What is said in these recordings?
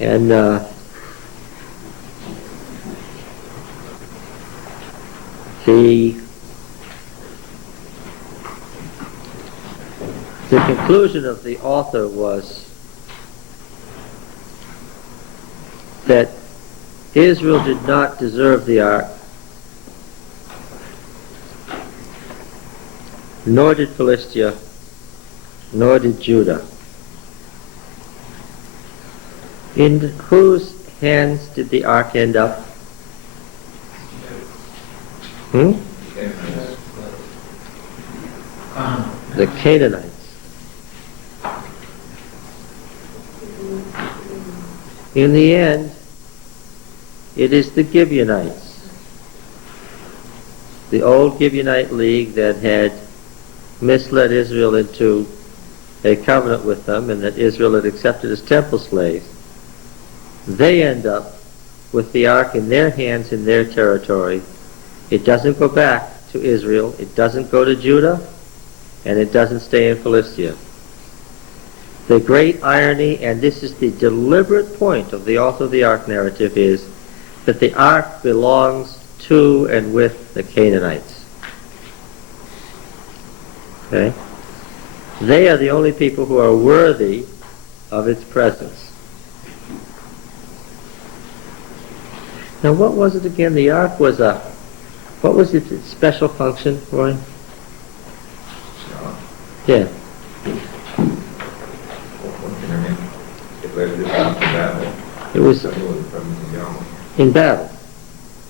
And the conclusion of the author was that Israel did not deserve the ark, nor did Philistia, nor did Judah. In whose hands did the ark end up? The Canaanites. In the end, it is the Gibeonites, the old Gibeonite league that had misled Israel into a covenant with them and that Israel had accepted as temple slaves. They end up with the ark in their hands in their territory. It doesn't go back to Israel, it doesn't go to Judah, and it doesn't stay in Philistia. The great irony, and this is the deliberate point of the author of the Ark Narrative, is that the ark belongs to and with the Canaanites. Okay? They are the only people who are worthy of its presence. Now what was it again? The ark was what was its special function, Roy? Yeah. It was in battle.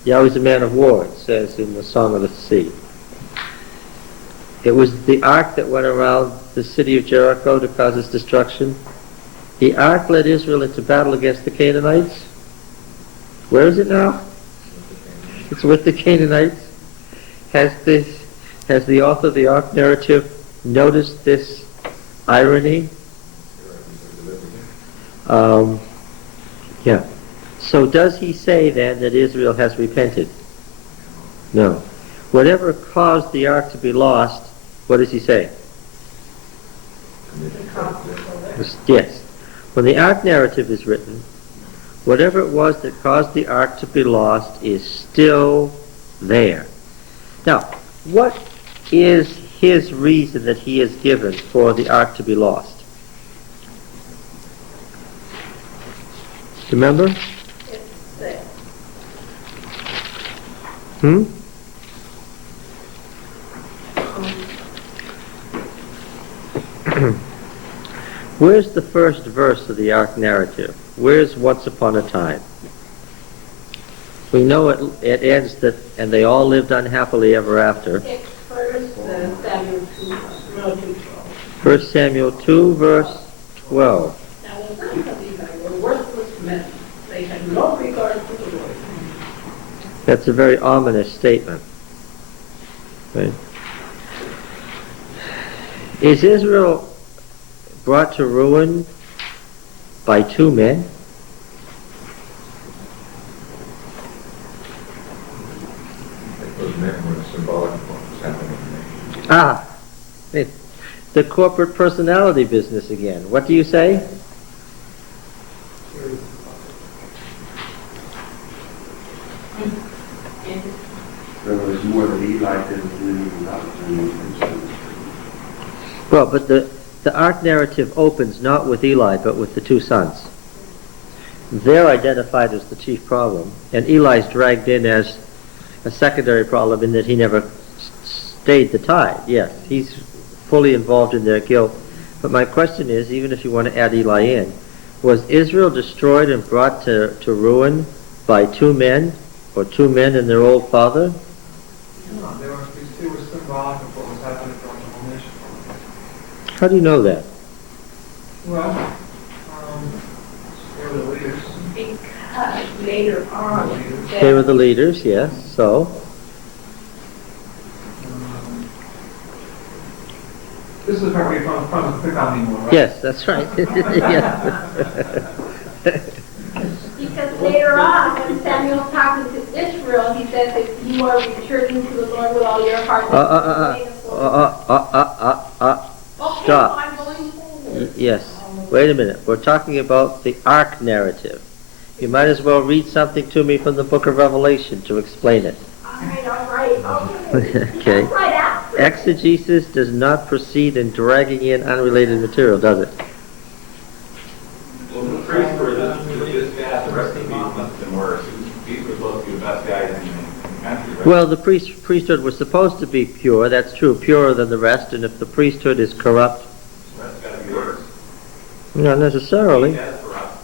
Yahweh's a man of war, it says in the Song of the Sea. It was the ark that went around the city of Jericho to cause its destruction. The ark led Israel into battle against the Canaanites. Where is it now? It's with the Canaanites. Has the author of the Ark Narrative noticed this irony? Yeah. So does he say then that Israel has repented? No. Whatever caused the ark to be lost, what does he say? Yes. When the Ark Narrative is written, whatever it was that caused the ark to be lost is still there. Now, what is his reason that he has given for the ark to be lost? Remember? It's there. Where's the first verse of the Ark Narrative? Where's Once Upon a Time? We know it ends that, and they all lived unhappily ever after. It's First Samuel 2, 12. 1 Samuel 2, verse 12. Now the sons of Levi were worthless men. They had no regard for the Lord. That's a very ominous statement. Right? Is Israel brought to ruin by two men? Those men were symbolic of what was happening in the nation. The corporate personality business again. What do you say? There was more that Eli didn't do without. Well, but the Ark Narrative opens not with Eli, but with the two sons. They're identified as the chief problem, and Eli's dragged in as a secondary problem in that he never stayed the tide. Yes, he's fully involved in their guilt. But my question is, even if you want to add Eli in, was Israel destroyed and brought to ruin by two men, or two men and their old father? No, they were symbolic of what was happening from the whole nation. How do you know that? Well, they were the leaders. Because later on, They were the leaders, yes, so? This is the part where you from the pick on me more, right? Yes, that's right. Yes. because later on, when Samuel's talking to Israel, he says that you are returning to the Lord with all your heart. Stop. I'm going forward. Yes. Wait a minute. We're talking about the Ark Narrative. You might as well read something to me from the book of Revelation to explain it. All right, okay. Okay. Right after. Exegesis does not proceed in dragging in unrelated material, does it? Well, the priests were this bad, the rest of the people must have been worse. These were supposed to be the best guys in the country, right? Well, the priesthood was supposed to be pure. That's true, purer than the rest. And if the priesthood is corrupt, That's got to be worse. not necessarily, As corrupt.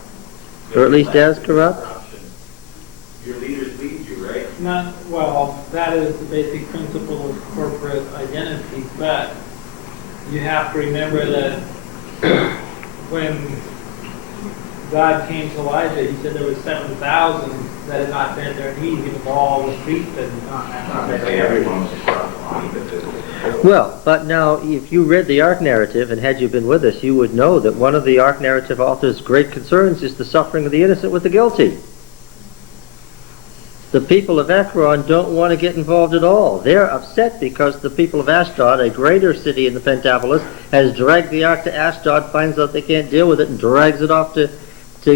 or at least as corrupt. Corruption. Your leaders lead you, right? Not, well, that is the basic principle of corporate identity, but you have to remember that when God came to Elijah, he said there was 7,000 that had not bent their knees, even though all the priests had not Not to bent say their knees. everyone was a corrupt line, but Well, but now, if you read the Ark Narrative, and had you been with us, you would know that one of the Ark Narrative author's great concerns is the suffering of the innocent with the guilty. The people of Ekron don't want to get involved at all. They're upset because the people of Ashdod, a greater city in the Pentapolis, has dragged the Ark to Ashdod, finds out they can't deal with it, and drags it off to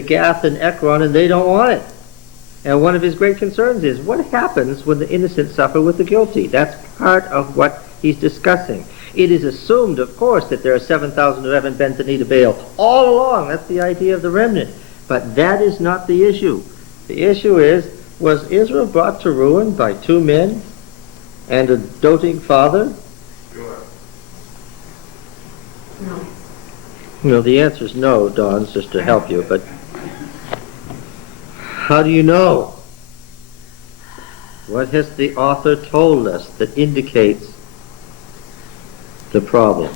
Gath and Ekron, and they don't want it. And one of his great concerns is, what happens when the innocent suffer with the guilty? That's part of what he's discussing. It is assumed, of course, that there are 7,000 who haven't bent the knee to Baal all along. That's the idea of the remnant. But that is not the issue. The issue is, was Israel brought to ruin by two men and a doting father? sure. No. No, the answer is no, Don, just to help you, but how do you know? What has the author told us that indicates the problem?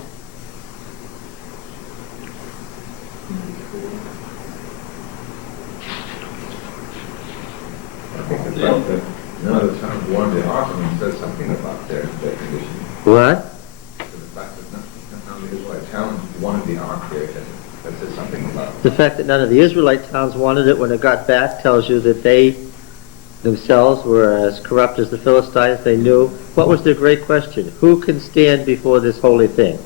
I think the fact that none of the towns wanted the Ottomans says something about their condition. What? So the fact that none of the Israelite towns wanted the Ark there, that says something about The fact that none of the Israelite towns wanted it when it got back tells you that they themselves were as corrupt as the Philistines. They knew. What was their great question? Who can stand before this holy thing?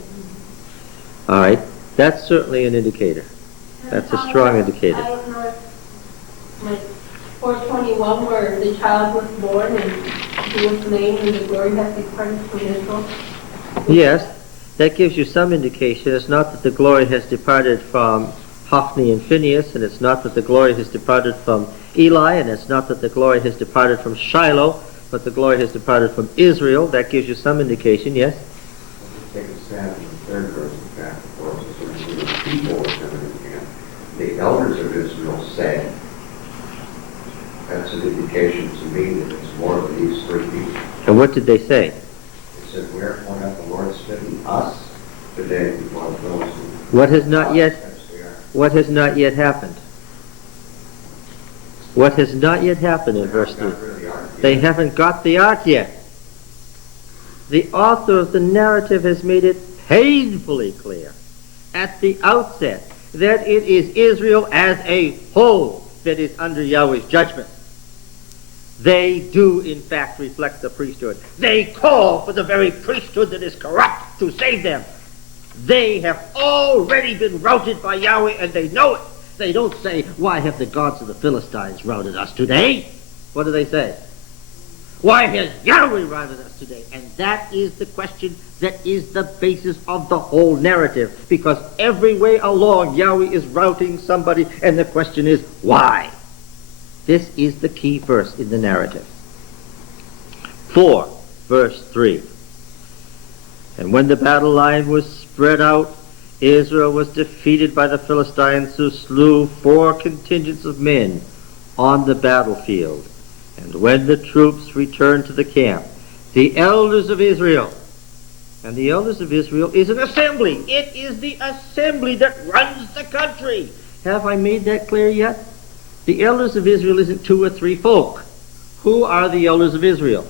All right. That's certainly an indicator. That's a strong indicator. I don't know if, like, 421, where the child was born and he was named and the glory has departed from Israel. Yes, that gives you some indication. It's not that the glory has departed from Hophni and Phinehas, and it's not that the glory has departed from Eli, and it's not that the glory has departed from Shiloh, but the glory has departed from Israel. That gives you some indication, yes? Take a stand in the third verse of chapter 4, it says, when the people were coming again, the elders of Israel said, that's an indication to me that it's more than these three people. And what did they say? It said, wherefore hath the Lord smitten us today before the Philistines? What has not yet, That's the Ark. what has not yet happened? What has not yet happened in verse 3? Got rid of the Ark yet. They haven't got the ark yet. The author of the narrative has made it painfully clear at the outset that it is Israel as a whole that is under Yahweh's judgment. They do, in fact, reflect the priesthood. They call for the very priesthood that is corrupt to save them. They have already been routed by Yahweh, and they know it. They don't say, why have the gods of the Philistines routed us today? What do they say? Why has Yahweh routed us today? And that is the question that is the basis of the whole narrative. Because every way along, Yahweh is routing somebody, and the question is, why? This is the key verse in the narrative. 4, verse 3. And when the battle line was spread out, Israel was defeated by the Philistines, who slew 4 contingents of men on the battlefield. And when the troops returned to the camp, the elders of Israel, and the elders of Israel is an assembly. It is the assembly that runs the country. Have I made that clear yet? The elders of Israel isn't 2 or 3 folk. Who are the elders of Israel?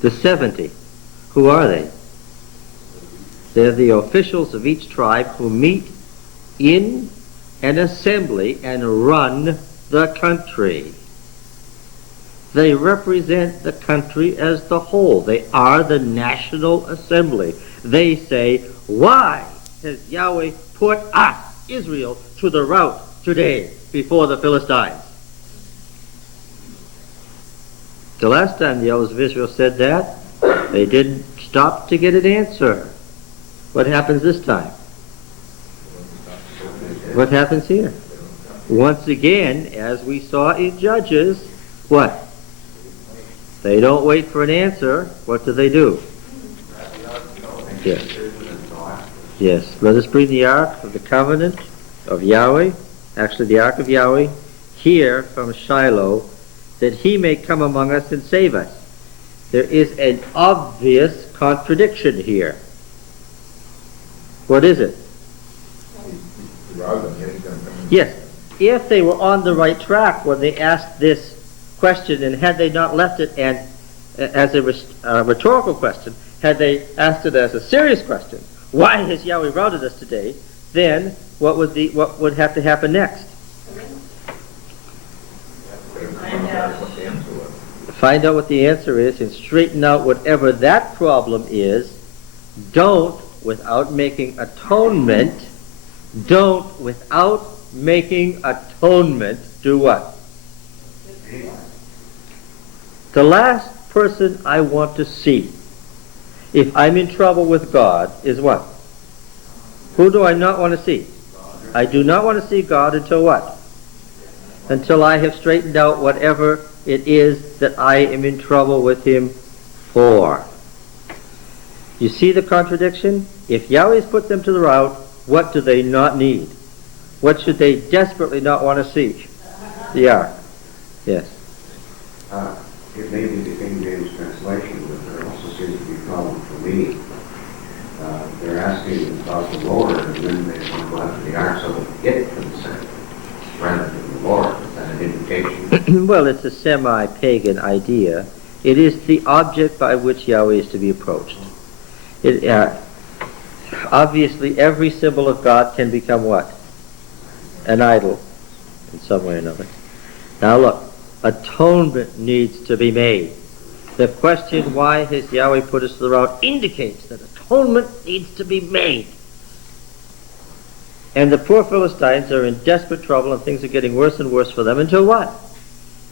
The 70. Who are they? They're the officials of each tribe who meet in an assembly and run the country. They represent the country as the whole. They are the National Assembly. They say, why has Yahweh put us, Israel, to the rout today before the Philistines? The last time the elders of Israel said that, they didn't stop to get an answer. What happens this time? What happens here? Once again, as we saw in Judges, what? They don't wait for an answer. What do? Yes. Yes. Let us bring the Ark of the Covenant of Yahweh, actually the Ark of Yahweh, here from Shiloh, that he may come among us and save us. There is an obvious contradiction here. What is it? Yes. If they were on the right track when they asked this question, and had they not left it as a rhetorical question, had they asked it as a serious question, why has Yahweh routed us today? Then what would have to happen next? Find out what the answer is and straighten out whatever that problem is. Don't, without making atonement, do what? The last person I want to see, if I'm in trouble with God, is what? Who do I not want to see? I do not want to see God until what? Until I have straightened out whatever it is that I am in trouble with him for. You see the contradiction? If Yahweh's put them to the rout, what do they not need? What should they desperately not want to see? The Ark. Yes. It may be the King James translation, but there also seems to be a problem for me. They're asking about the Lord, and then they want to go after the Ark so they can get to the center, rather than the Lord. Is that an indication? Well, it's a semi-pagan idea. It is the object by which Yahweh is to be approached. Obviously, every symbol of God can become what? An idol, in some way or another. Now look, atonement needs to be made. The question, why has Yahweh put us to the rout, indicates that atonement needs to be made. And the poor Philistines are in desperate trouble, and things are getting worse and worse for them until what?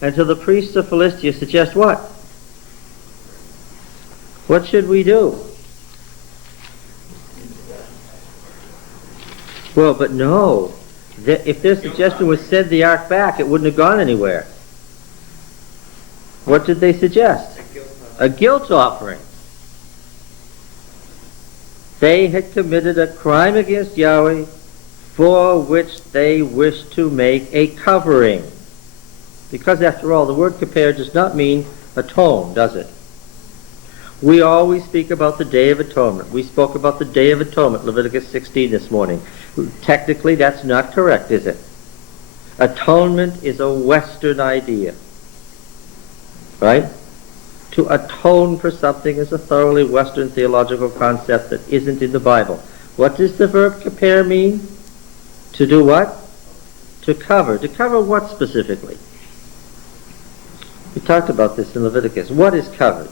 Until the priests of Philistia suggest what? What should we do? Well, but no. If their suggestion was send the Ark back, it wouldn't have gone anywhere. What did they suggest? A guilt offering. They had committed a crime against Yahweh for which they wished to make a covering. Because after all, the word compare does not mean atone, does it? We always speak about the Day of Atonement. We spoke about the Day of Atonement, Leviticus 16 this morning. Technically, that's not correct, is it? Atonement is a Western idea. Right? To atone for something is a thoroughly Western theological concept that isn't in the Bible. What does the verb compare mean? To do what? To cover. To cover what specifically? We talked about this in Leviticus. What is covered?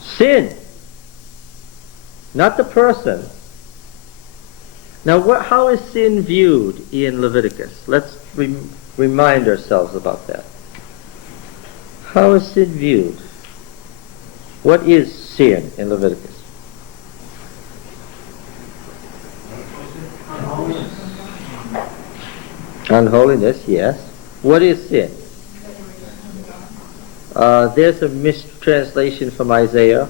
Sin. Not the person. Now, how is sin viewed in Leviticus? Let's remind ourselves about that. How is sin viewed? What is sin in Leviticus? Unholiness, yes. What is sin? There's a mistranslation from Isaiah.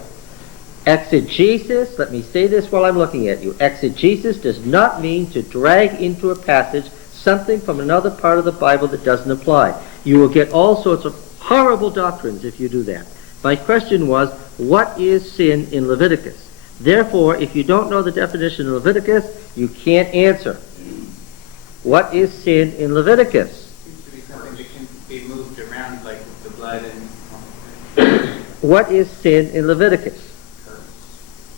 Exegesis, let me say this while I'm looking at you. Exegesis does not mean to drag into a passage something from another part of the Bible that doesn't apply. You will get all sorts of horrible doctrines if you do that. My question was, what is sin in Leviticus? Therefore, if you don't know the definition of Leviticus, you can't answer. What is sin in Leviticus? Seems to be something that can be moved around, like the blood and... What is sin in Leviticus?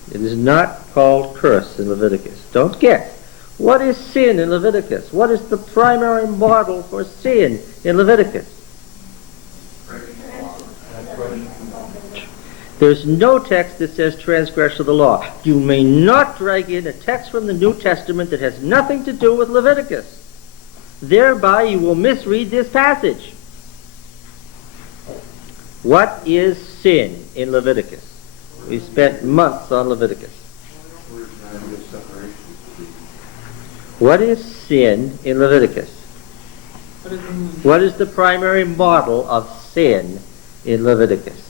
curse. It is not called curse in Leviticus. Don't guess. What is sin in Leviticus? What is the primary model for sin in Leviticus? There's no text that says transgress of the law. You may not drag in a text from the New Testament that has nothing to do with Leviticus. Thereby you will misread this passage. What is sin in Leviticus? We spent months on Leviticus. What is sin in Leviticus? What is the primary model of sin in Leviticus?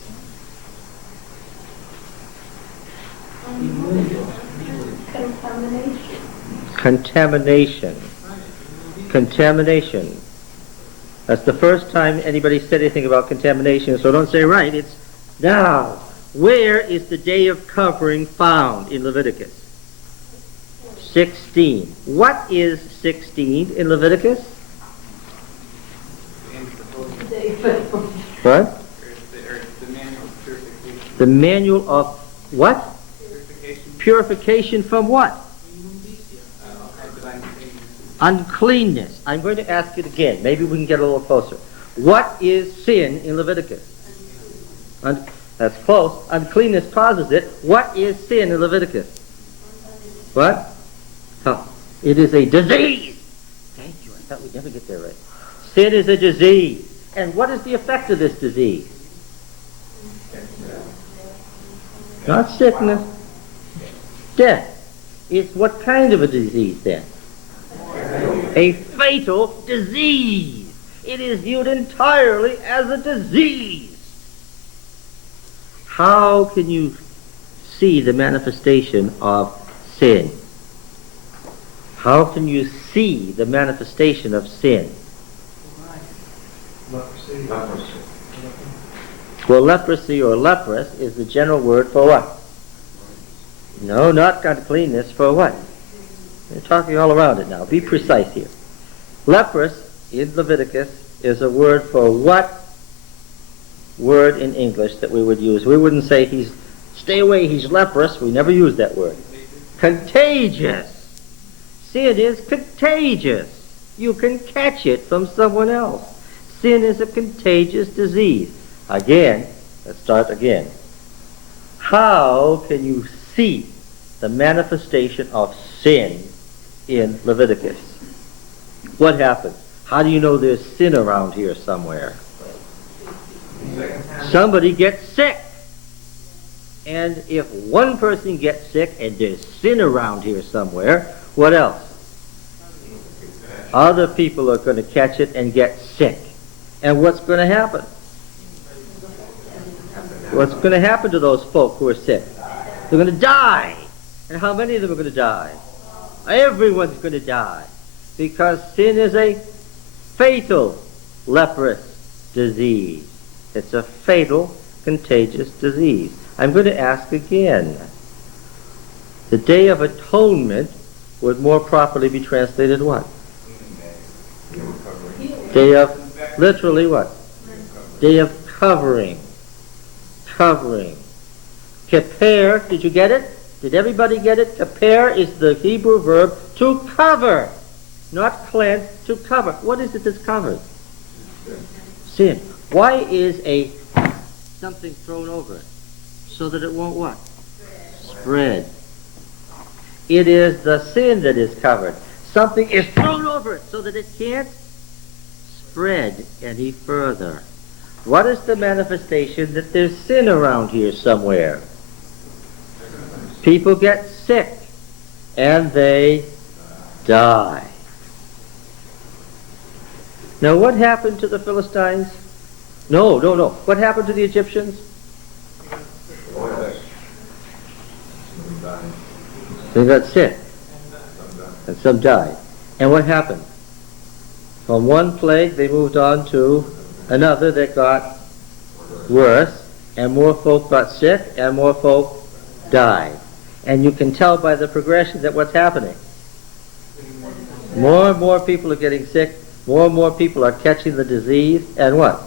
Contamination. Contamination. That's the first time anybody said anything about contamination, so don't say right. It's now. Where is the day of covering found in Leviticus? 16. What is 16 in Leviticus? What? The manual of what? Purification from what? Uncleanness. I'm going to ask it again. Maybe we can get a little closer. What is sin in Leviticus? That's close. Uncleanness causes it. What is sin in Leviticus? What? Oh, it is a disease. Thank you. I thought we'd never get there right. Sin is a disease. And what is the effect of this disease? Not sickness. Death. It's what kind of a disease then? A fatal disease. It is viewed entirely as a disease. How can you see the manifestation of sin? How can you see the manifestation of sin? Leprosy. Well, leprosy or leprous is the general word for what? No, not uncleanness. For what? You're talking all around it now. Be precise here. Leprous in Leviticus is a word for what word in English that we would use? We wouldn't say stay away, he's leprous. We never use that word. Contagious. Sin is contagious. You can catch it from someone else. Sin is a contagious disease. Again, let's start again. How can you see the manifestation of sin in Leviticus? What happens? How do you know there's sin around here somewhere? Somebody gets sick. And if one person gets sick and there's sin around here somewhere, what else? Other people are going to catch it and get sick. And what's going to happen? What's going to happen to those folk who are sick? They're going to die. And how many of them are going to die? Everyone's going to die. Because sin is a fatal leprous disease. It's a fatal, contagious disease. I'm going to ask again. The Day of Atonement would more properly be translated what? Day of, literally what? Day of covering. Covering. Kippur, did you get it? Did everybody get it? Kippur is the Hebrew verb to cover. Not cleanse, to cover. What is it that's covered? Sin. Why is something thrown over it? So that it won't what? Spread. It is the sin that is covered. Something is thrown over it so that it can't spread any further. What is the manifestation that there's sin around here somewhere? People get sick and they die. Now what happened to the Philistines? No. What happened to the Egyptians? They got sick. And some died. And what happened? From one plague they moved on to another that got worse, and more folk got sick, and more folk died. And you can tell by the progression that what's happening. More and more people are getting sick, more and more people are catching the disease, and what?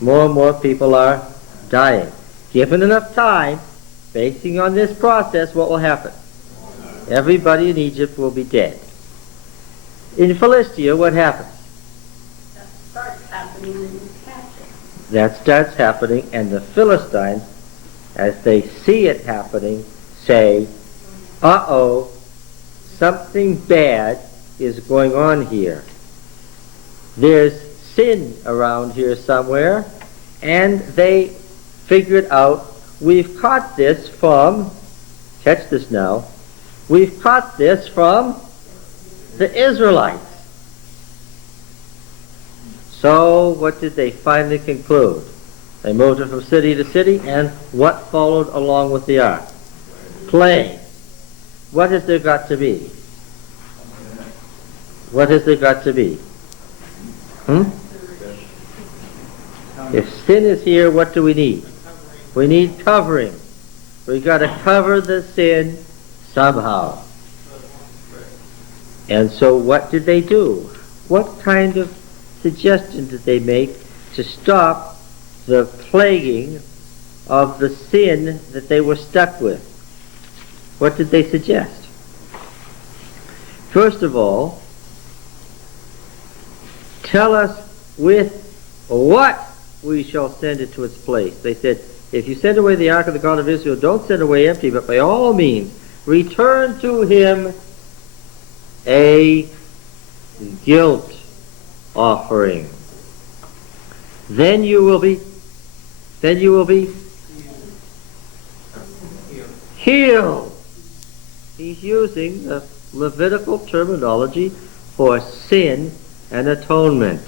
More and more people are dying. Given enough time, basing on this process, what will happen? Everybody in Egypt will be dead. In Philistia, what happens? That starts happening in the capture. That starts happening, and the Philistines, as they see it happening, say, uh-oh, something bad is going on here. There's sin around here somewhere, and they figured out, we've caught this from, catch this now, we've caught this from the Israelites. So what did they finally conclude? They moved it from city to city, and what followed along with the ark? Plague. What has there got to be? What has there got to be? If sin is here, what do we need? We need covering. We've got to cover the sin somehow. And so what did they do? What kind of suggestion did they make to stop the plaguing of the sin that they were stuck with? What did they suggest? First of all, tell us with what we shall send it to its place. They said, if you send away the ark of the God of Israel, don't send away empty, but by all means, return to him a guilt offering. Then you will be healed. He's using the Levitical terminology for sin and atonement.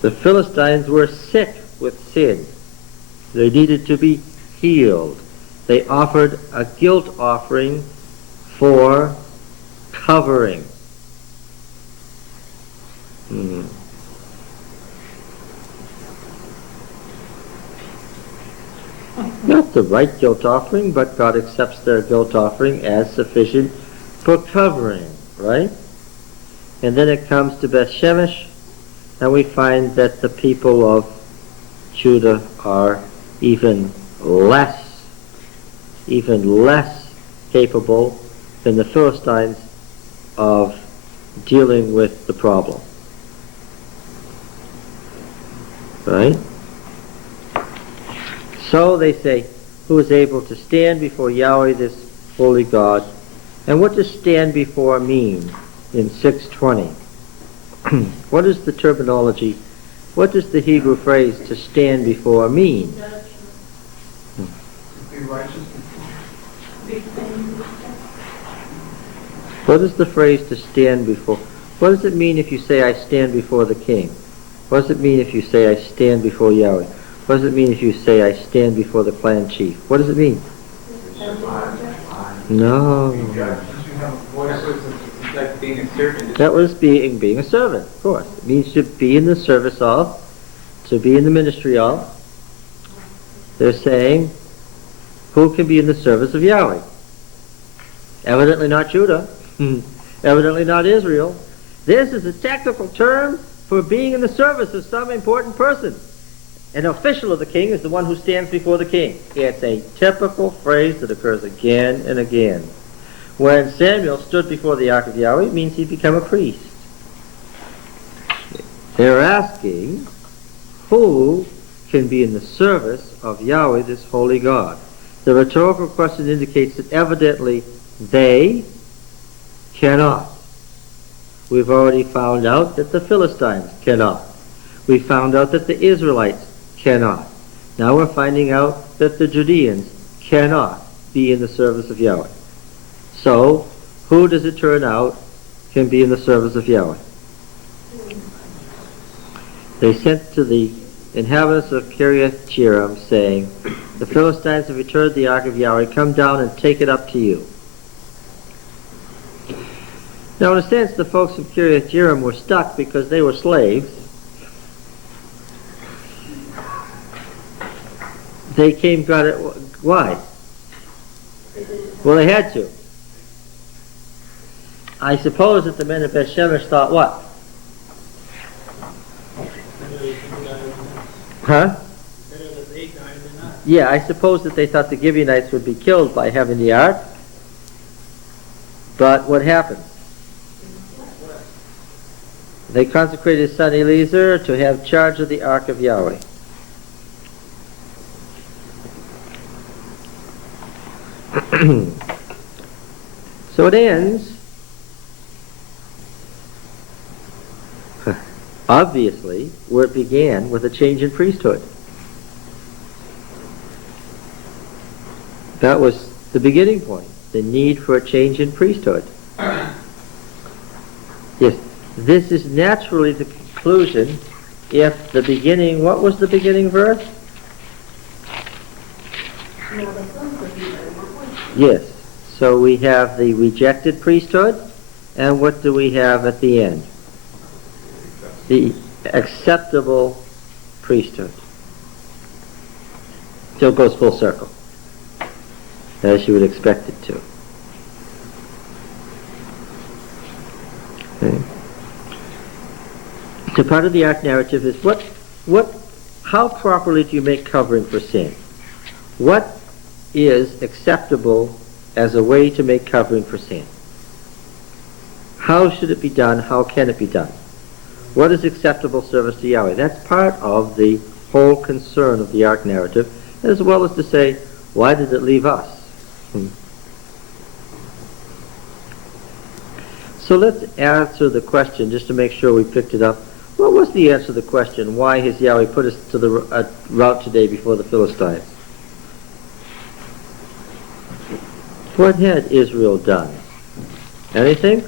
The Philistines were sick with sin. They needed to be healed. They offered a guilt offering for covering. Not the right guilt offering, but God accepts their guilt offering as sufficient for covering, right? And then it comes to Beth Shemesh, and we find that the people of Judah are even less capable than the Philistines of dealing with the problem. Right? So they say, who is able to stand before Yahweh, this holy God? And what does stand before mean in 6:20? What is the terminology? What does the Hebrew phrase to stand before mean? What is the phrase to stand before? What does it mean if you say, I stand before the king? What does it mean if you say, I stand before Yahweh? What does it mean if you say, I stand before the clan chief? What does it mean? No. It's like being a servant. That was being a servant, of course. It means to be in the service of, to be in the ministry of. They're saying, who can be in the service of Yahweh? Evidently not Judah. Evidently not Israel. This is a technical term for being in the service of some important person. An official of the king is the one who stands before the king. It's a typical phrase that occurs again and again. When Samuel stood before the ark of Yahweh, it means he'd become a priest. They're asking, who can be in the service of Yahweh, this holy God? The rhetorical question indicates that evidently they cannot. We've already found out that the Philistines cannot. We found out that the Israelites cannot. Now we're finding out that the Judeans cannot be in the service of Yahweh. So, who does it turn out can be in the service of Yahweh? They sent to the inhabitants of Kiriath Jearim, saying, the Philistines have returned the ark of Yahweh, come down and take it up to you. Now, in a sense, the folks of Kiriath Jearim were stuck because they were slaves. They got it. Why? Well, they had to. I suppose that the men of Beth Shemesh thought what? Huh? Yeah, I suppose that they thought the Gibeonites would be killed by having the ark. But what happened? They consecrated his son Eliezer to have charge of the Ark of Yahweh. So it ends, obviously, where it began, with a change in priesthood. That was the beginning point, the need for a change in priesthood. Yes, this is naturally the conclusion if the beginning, what was the beginning verse? Yes, so we have the rejected priesthood, and what do we have at the end? The acceptable priesthood. Still goes full circle, as you would expect it to. Okay. So part of the Ark narrative is how properly do you make covering for sin? What is acceptable as a way to make covering for sin? How should it be done? How can it be done? What is acceptable service to Yahweh? That's part of the whole concern of the Ark narrative, as well as to say, why did it leave us? So let's answer the question, just to make sure we picked it up. What was the answer to the question, why has Yahweh put us to the route today before the Philistines? What had Israel done? Anything?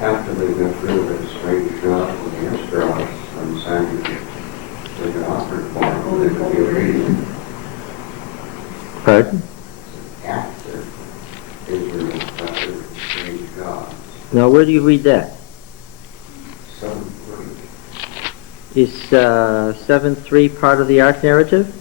After they got rid of the strange God and the Israelites, and Samuel they got offered for them, they could be obedient. Pardon? After Israel got rid of the strange God. Now where do you read that? 7:3. Is 7:3 part of the Ark narrative?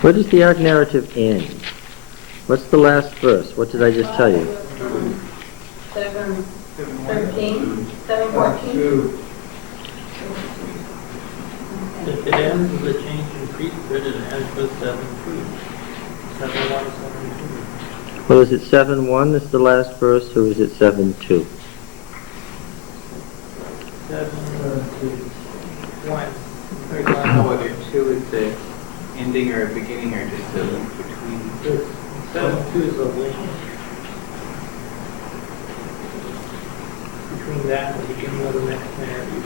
Where does the Ark narrative end? What's the last verse? What did I just tell you? 7:13, 7:14. If it ends with a change in priesthood, it ends with 7:2. 7:1, 7:2. Well, is it 7:1 is the last verse, or is it 7:2? 7:1. Whether two is the ending or a beginning or just a link between. 7:2 is a link between that and the beginning of the next narrative.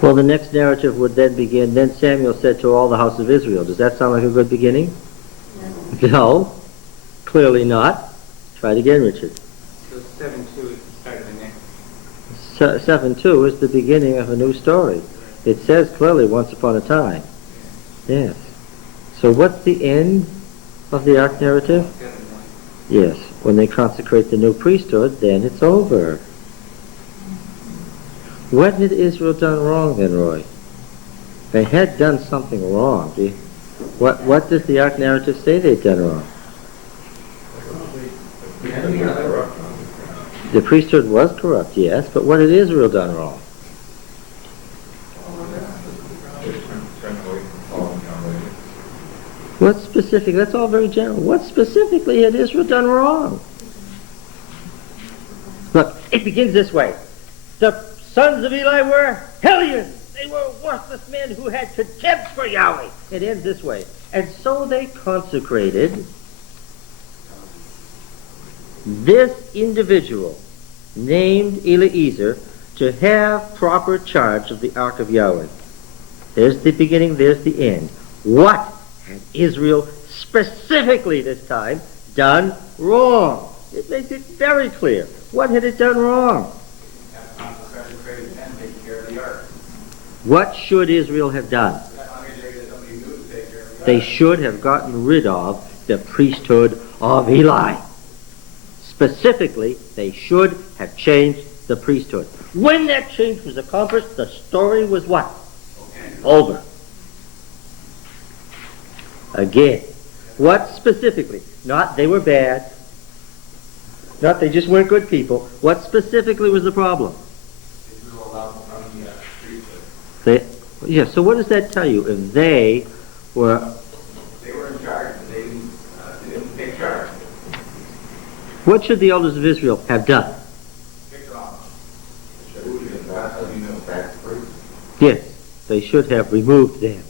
Well, the next narrative would then begin, then Samuel said to all the house of Israel. Does that sound like a good beginning? No, clearly not. Try it again, Richard. So 7:2 is the start of the next. 7:2 is the beginning of a new story. It says clearly once upon a time. Yes. So what's the end of the Ark narrative? 7:1. Yes. When they consecrate the new priesthood, then it's over. What had Israel done wrong then, Roy? They had done something wrong. What does the Ark narrative say they'd done wrong? The priesthood was corrupt, yes, but what had Israel done wrong? What specific? That's all very general. What specifically had Israel done wrong? Look, it begins this way. The sons of Eli were hellions. They were worthless men who had contempt for Yahweh. It ends this way. And so they consecrated this individual named Eliezer to have proper charge of the Ark of Yahweh. There's the beginning, there's the end. What had Israel specifically this time done wrong? It makes it very clear. What had it done wrong? What should Israel have done? They should have gotten rid of the priesthood of Eli. Specifically, they should have changed the priesthood. When that change was accomplished, the story was what? Over. Again. What specifically? Not they were bad. Not they just weren't good people. What specifically was the problem? Yeah, so what does that tell you? If they were in charge, they didn't take charge. what should the elders of Israel have done? Kicked off. Yes, they should have removed them.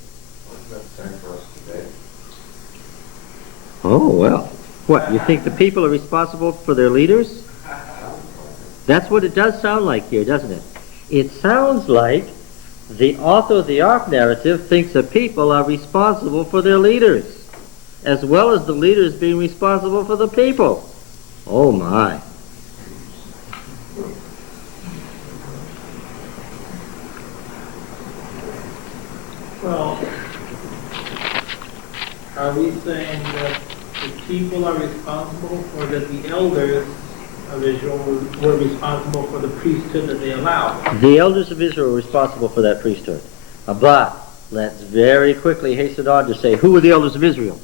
What's that saying for us today? Oh, well. What, you think the people are responsible for their leaders? That's what it does sound like here, doesn't it? It sounds like the author of the Ark Narrative thinks the people are responsible for their leaders, as well as the leaders being responsible for the people. Oh, my. Well, are we saying that the people are responsible, or that the elders of Israel were responsible for the priesthood that they allowed? The elders of Israel were responsible for that priesthood. But let's very quickly hasten on to say, who were the elders of Israel?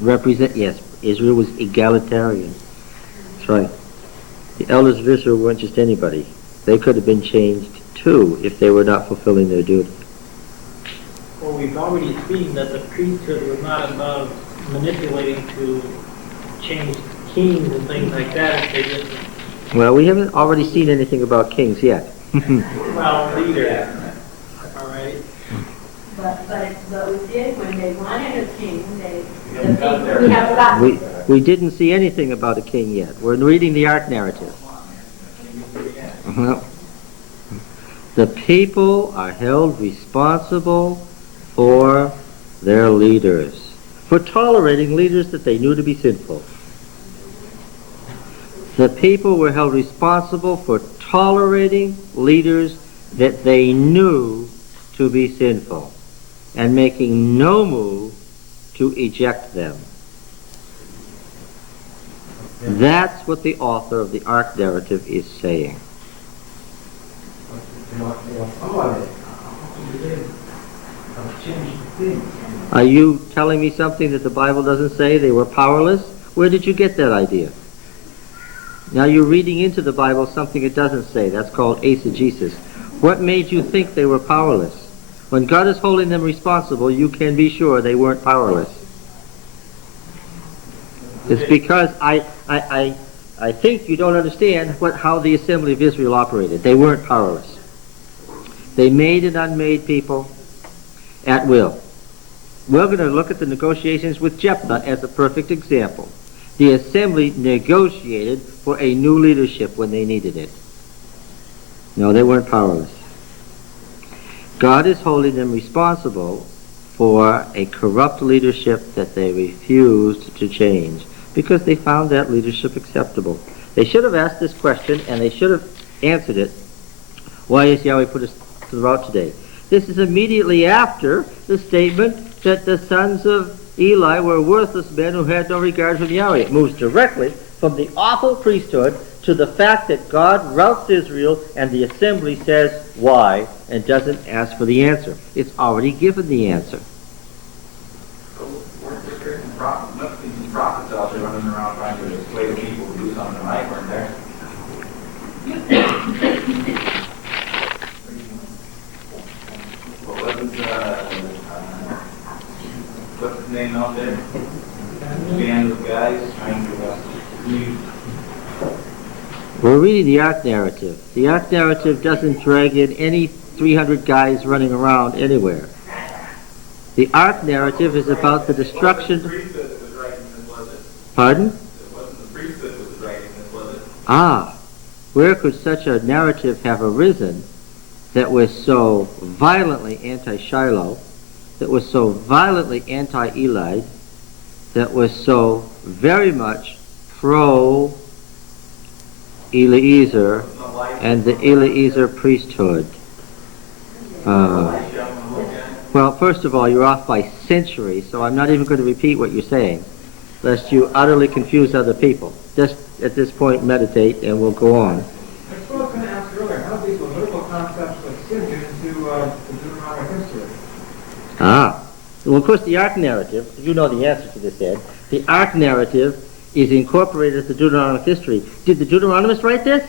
Yes, Israel was egalitarian. That's right. The elders of Israel weren't just anybody. They could have been changed too if they were not fulfilling their duty. Well, we've already seen that the priesthood was not about manipulating to change kings and things like that if they didn't. Well, we haven't already seen anything about kings yet. Well, leaders. All right. But we did, when they wanted a king, We haven't got there. we have gotten. We didn't see anything about a king yet. We're reading the Ark Narrative. The people are held responsible for their leaders, for tolerating leaders that they knew to be sinful. The people were held responsible for tolerating leaders that they knew to be sinful and making no move to eject them. That's what the author of the Ark Narrative is saying. Are you telling me something that the Bible doesn't say? They were powerless? Where did you get that idea? Now you're reading into the Bible something it doesn't say. That's called eisegesis. What made you think they were powerless? When God is holding them responsible, you can be sure they weren't powerless. It's because I think you don't understand how the assembly of Israel operated. They weren't powerless. They made and unmade people at will. We're going to look at the negotiations with Jephthah as a perfect example. The assembly negotiated for a new leadership when they needed it. No, they weren't powerless. God is holding them responsible for a corrupt leadership that they refused to change because they found that leadership acceptable. They should have asked this question and they should have answered it. Why has Yahweh put us to the route today? This is immediately after the statement that the sons of Eli were worthless men who had no regard for Yahweh. It moves directly from the awful priesthood to the fact that God routs Israel and the assembly says why and doesn't ask for the answer. It's already given the answer. So weren't there certain prophets out there running around trying to persuade people to do something right, weren't there? What wasn't, what's his name out there? Band of guys trying to lead. We're reading the Ark Narrative. The Ark Narrative doesn't drag in any 300 guys running around anywhere. The Ark Narrative is about the destruction... Pardon? It wasn't the priesthood that was writing this, was it? Ah, where could such a narrative have arisen that was so violently anti-Shiloh, that was so violently anti-Eli, that was so very much pro-Eliezer and the Eliezer priesthood? Well, first of all, you're off by centuries, so I'm not even going to repeat what you're saying, lest you utterly confuse other people. Just at this point, meditate, and we'll go on. Ah. Well, of course, the Ark Narrative, you know the answer to this, Ed. The Ark Narrative is incorporated as the Deuteronomic history. Did the Deuteronomists write this?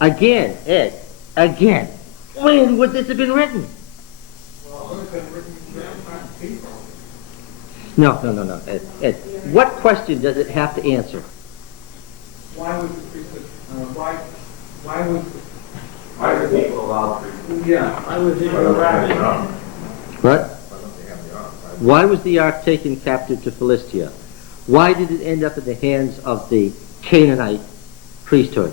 Again, Ed, again. When would this have been written? Well, it would have been written by people. No, Ed. What question does it have to answer? Why was the priesthood, why was, Why are people allowed to? yeah, why was Israel wrapped? What? Why was the ark taken captive to Philistia? Why did it end up in the hands of the Canaanite priesthood?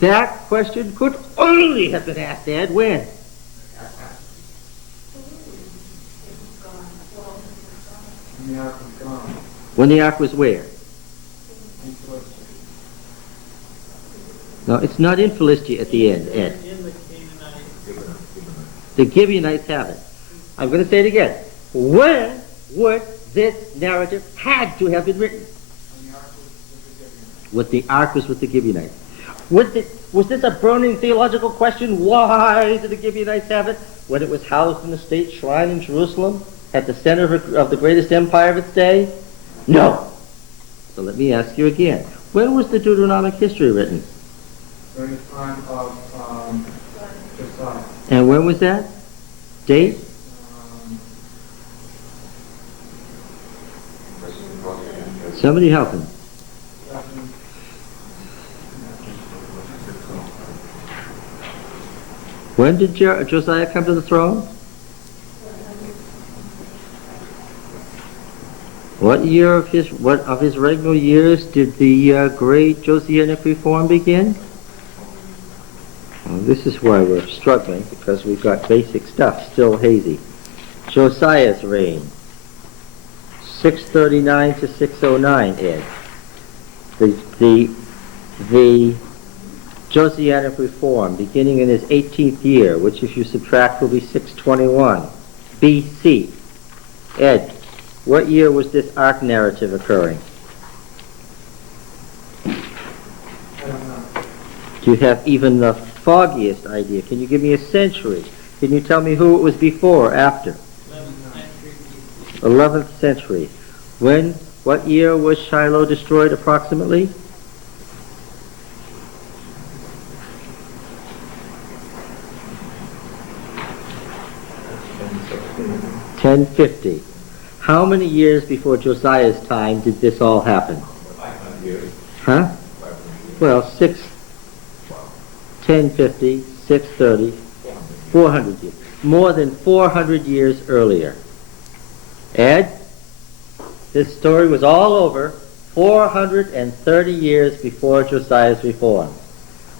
That question could only have been asked, Ed, when? And the ark was gone. When the ark was where? In Philistia. No, it's not in Philistia at the end, Ed. In the Canaanites. The Gibeonites have it. I'm going to say it again. When would this narrative had to have been written? And the ark was with the Gibeonites. With the ark was with the Gibeonites. Was this a burning theological question? Why did the Gibeonites have it when it was housed in the state shrine in Jerusalem at the center of the greatest empire of its day? No. So let me ask you again. When was the Deuteronomic history written? During the time of Josiah. And when was that? Date? Somebody help him. When did Josiah come to the throne? What year of his regnal years did the great Josianic reform begin? Well, this is why we're struggling, because we've got basic stuff still hazy. Josiah's reign, 639 to 609, Ed. The Josianic reform, beginning in his 18th year, which if you subtract will be 621 BC. Ed, what year was this Ark Narrative occurring? I don't know. Do you have even the foggiest idea? Can you give me a century? Can you tell me who it was before or after? 11th century. What year was Shiloh destroyed approximately? $1050. How many years before Josiah's time did this all happen? 500 years. Huh? Well, 1050, 630, 400 years. More than 400 years earlier. Ed, this story was all over 430 years before Josiah's reform.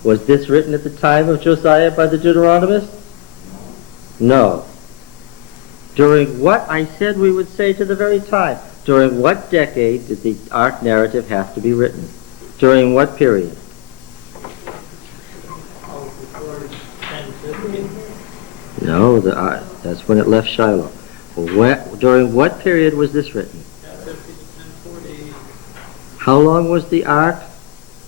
Was this written at the time of Josiah by the Deuteronomists? No. During what I said we would say to the very time. During what decade did the Ark Narrative have to be written? During what period? Oh, before 1050. No, that's when it left Shiloh. During what period was this written? 1050 to 1040. How long was the Ark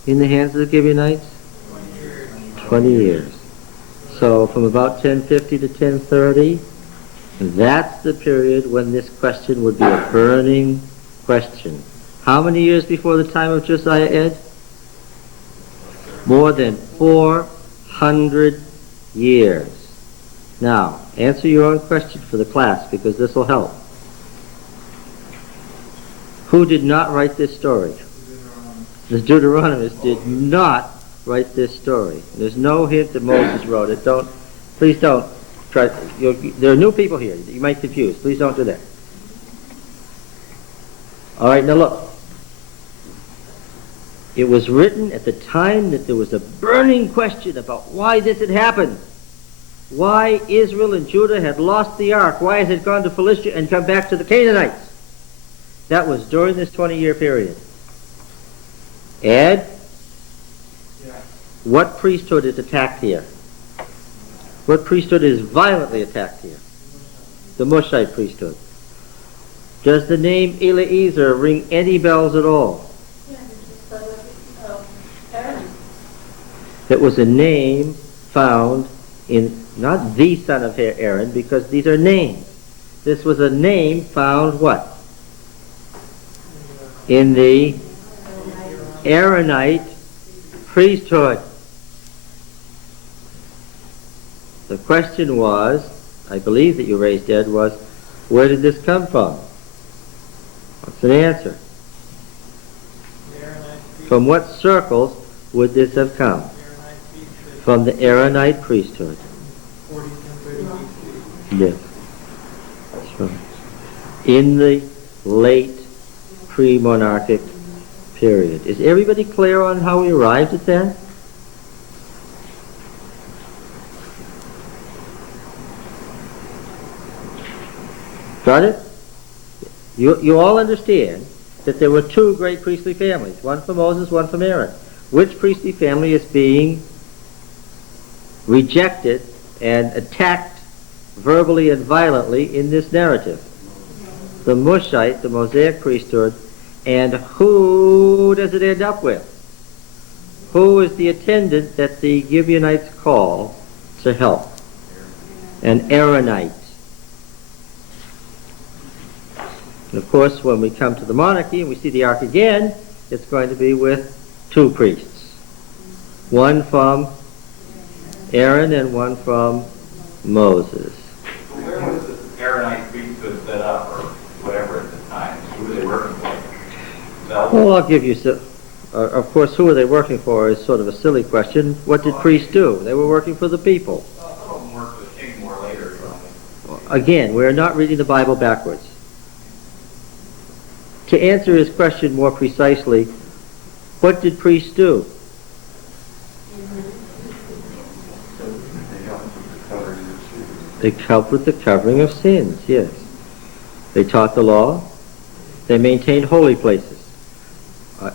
in the hands of the Gibeonites? 20 years. 20 years. So from about 1050 to 1030, that's the period when this question would be a burning question. How many years before the time of Josiah, Ed? More than 400 years. Now, answer your own question for the class, because this will help. Who did not write this story? The Deuteronomists did not write this story. There's no hint that Moses wrote it. Please don't try. There are new people here that you might confuse. Please don't do that. All right, now look. It was written at the time that there was a burning question about why this had happened. Why Israel and Judah had lost the ark. Why it had gone to Philistia and come back to the Canaanites. That was during this 20-year period. Ed? Yeah. What priesthood is attacked here? What priesthood is violently attacked here? The Mushite priesthood. Does the name Eliezer ring any bells at all? Yeah, it's just Aaron. It was a name found not the son of Aaron, because these are names. This was a name found what? In the Aaronite priesthood. The question was, I believe that you raised, Ed, was, where did this come from? What's the answer? From what circles would this have come? From the Aaronite priesthood. 40 and 30 BC. Yes. That's right. In the late pre-monarchic period. Is everybody clear on how we arrived at that? Got it? You all understand that there were two great priestly families, one from Moses, one from Aaron. Which priestly family is being rejected and attacked verbally and violently in this narrative? The Mushite, the Mosaic priesthood. And who does it end up with? Who is the attendant that the Gibeonites call to help? An Aaronite. And of course, when we come to the monarchy and we see the ark again, it's going to be with two priests. One from Aaron and one from Moses. So where was this Aaronite priesthood set up, or whatever at the time? Who were they working for? Well, I'll give you some. Of course, who are they working for is sort of a silly question. What did priests do? They were working for the people. Some of them worked for the king more later. Again, we're not reading the Bible backwards. To answer his question more precisely, what did priests do? They helped with the covering of sins, yes. They taught the law. They maintained holy places.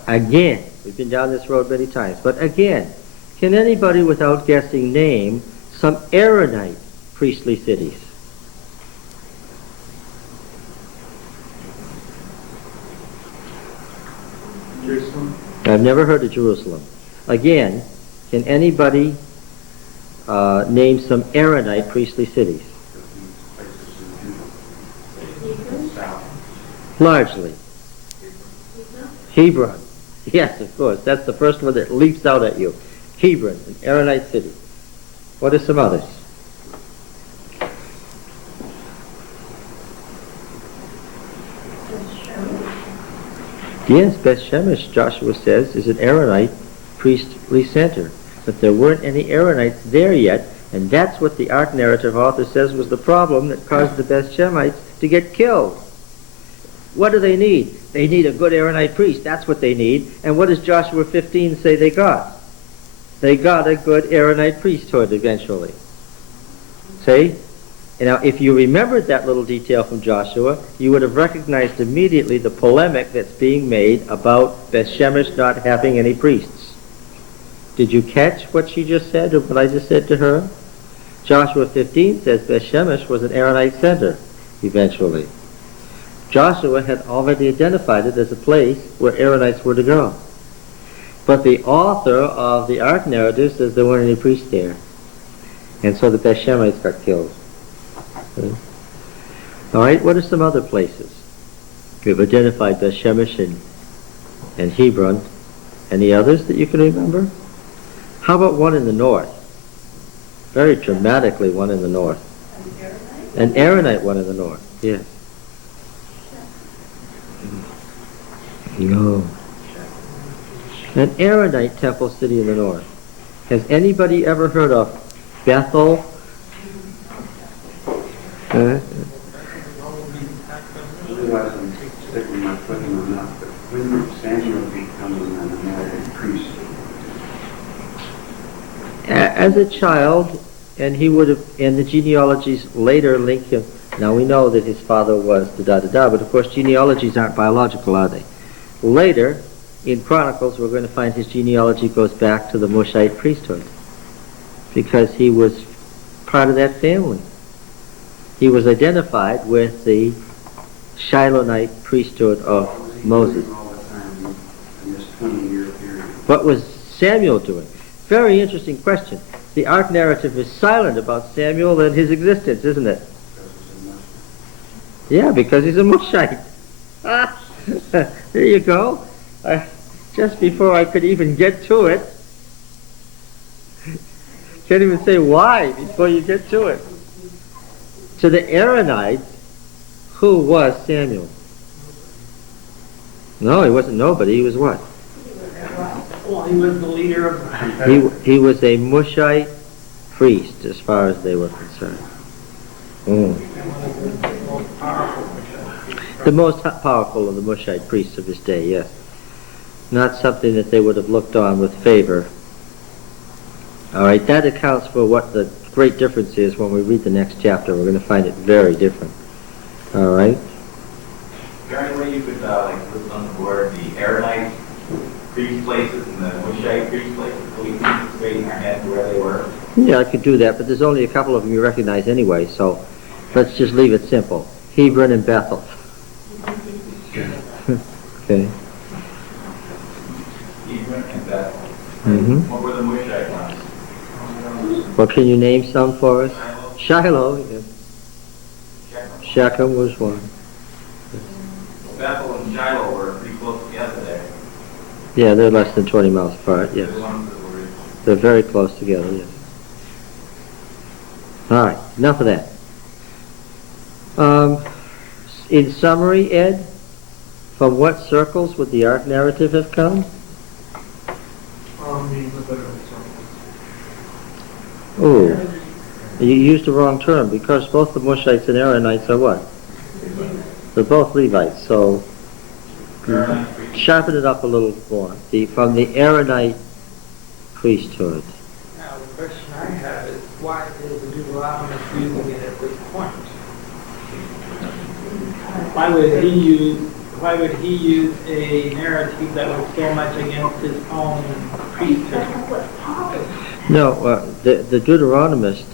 Again, we've been down this road many times, but again, can anybody without guessing name some Aaronite priestly cities? Jerusalem? I've never heard of Jerusalem. Again, can anybody name some Aaronite priestly cities? Largely. Hebron. Yes, of course. That's the first one that leaps out at you. Hebron, an Aaronite city. What are some others? Yes, Beth Shemesh, Joshua says, is an Aaronite priestly center. But there weren't any Aaronites there yet, and that's what the Ark Narrative author says was the problem that caused the Beth Shemites to get killed. What do they need? They need a good Aaronite priest. That's what they need. And what does Joshua 15 say they got? They got a good Aaronite priesthood eventually. See? And now, if you remembered that little detail from Joshua, you would have recognized immediately the polemic that's being made about Beth Shemesh not having any priests. Did you catch what she just said, or what I just said to her? Joshua 15 says Beth Shemesh was an Aaronite center, eventually. Joshua had already identified it as a place where Aaronites were to go. But the author of the Ark Narrative says there weren't any priests there. And so the Beth Shemites got killed. Okay. All right, what are some other places? We've identified Beth Shemesh and Hebron. Any others that you can remember? How about one in the north? Very dramatically, one in the north. An Aaronite one in the north, yes. No. An Aaronite temple city in the north. Has anybody ever heard of Bethel? Otherwise, I'm sticking my foot in my mouth, but when did Samuel become an American priest? As a child, and he would have, and the genealogies later link him. Now we know that his father was da-da-da-da, but of course genealogies aren't biological, are they? Later, in Chronicles, we're going to find his genealogy goes back to the Mushite priesthood, because he was part of that family. He was identified with the Shilonite priesthood of Moses. All the time in this 20-year period. What was Samuel doing? Very interesting question. the Ark narrative is silent about Samuel and his existence, isn't it? Yeah, because he's a Mushite. Ah, there you go. Just before I could even get to it, can't even say why before you get to it. To the Aaronites, who was Samuel? No, he wasn't nobody. He was what? Well, he was the leader of... He was a Mushite priest, as far as they were concerned. Mm. The most powerful of the Mushite priests of his day, yes. Not something that they would have looked on with favor. All right, that accounts for what the great difference is when we read the next chapter. We're going to find it very different. All right? Is there any way you could list on the board the Aaronites priest places and the Mushite priest places so we can keep straight in our head where they were? Yeah, I could do that, but there's only a couple of them you recognize anyway, so let's just leave it simple. Hebron and Bethel. Okay. Hebron and Bethel. Mm-hmm. What were the Mushite ones? Well, can you name some for us? Shiloh. Yeah. Shechem. Shechem was one. Bethel and Shiloh were pretty close together there. Yeah, they're less than 20 miles apart, yes. The ones that were... They're very close together, yes. All right, enough of that. In summary, Ed, from what circles would the Ark narrative have come? Oh, you used the wrong term, because both the Mushites and Aaronites are what? They're both Levites, so sharpen it up a little more. From the Aaronite priesthood. Now, the question I have is, why is the Deuteronomist using it at this point? Why would he use a narrative that was so much against his own priesthood? No, the Deuteronomist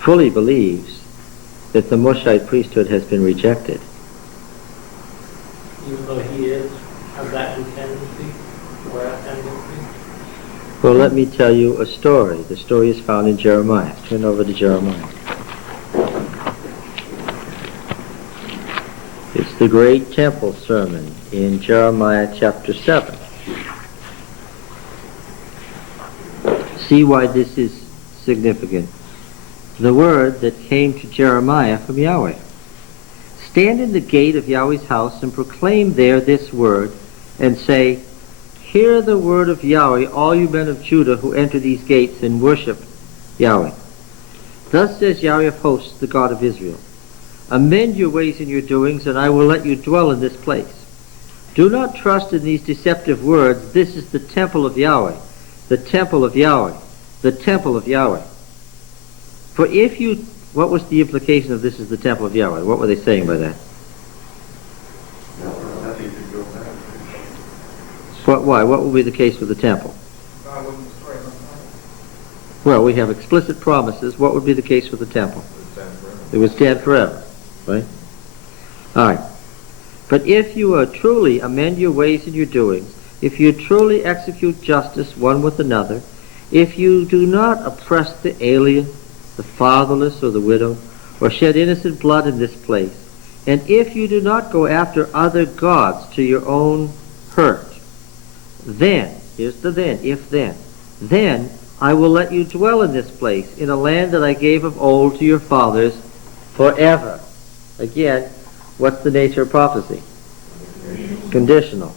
fully believes that the Mushite priesthood has been rejected. Even though he is of that tendency, or that tendency? Well, let me tell you a story. The story is found in Jeremiah. Turn over to Jeremiah. It's the great temple sermon in Jeremiah chapter 7. See why this is significant. The word that came to Jeremiah from Yahweh. Stand in the gate of Yahweh's house and proclaim there this word, and say, hear the word of Yahweh, all you men of Judah who enter these gates and worship Yahweh. Thus says Yahweh of hosts, the God of Israel, amend your ways and your doings, and I will let you dwell in this place. Do not trust in these deceptive words. This is the temple of Yahweh, the temple of Yahweh, the temple of Yahweh. For if you... What was the implication of this is the temple of Yahweh? What were they saying by that? Nothing to go back. Why? What will be the case with the temple? Well, we have explicit promises. What would be the case with the temple? It would stand forever, right? All right. But if you truly amend your ways and your doings, if you truly execute justice one with another, if you do not oppress the alien, the fatherless, or the widow, or shed innocent blood in this place, and if you do not go after other gods to your own hurt, then, here's the then, if then I will let you dwell in this place, in a land that I gave of old to your fathers forever. Again, what's the nature of prophecy? Conditional.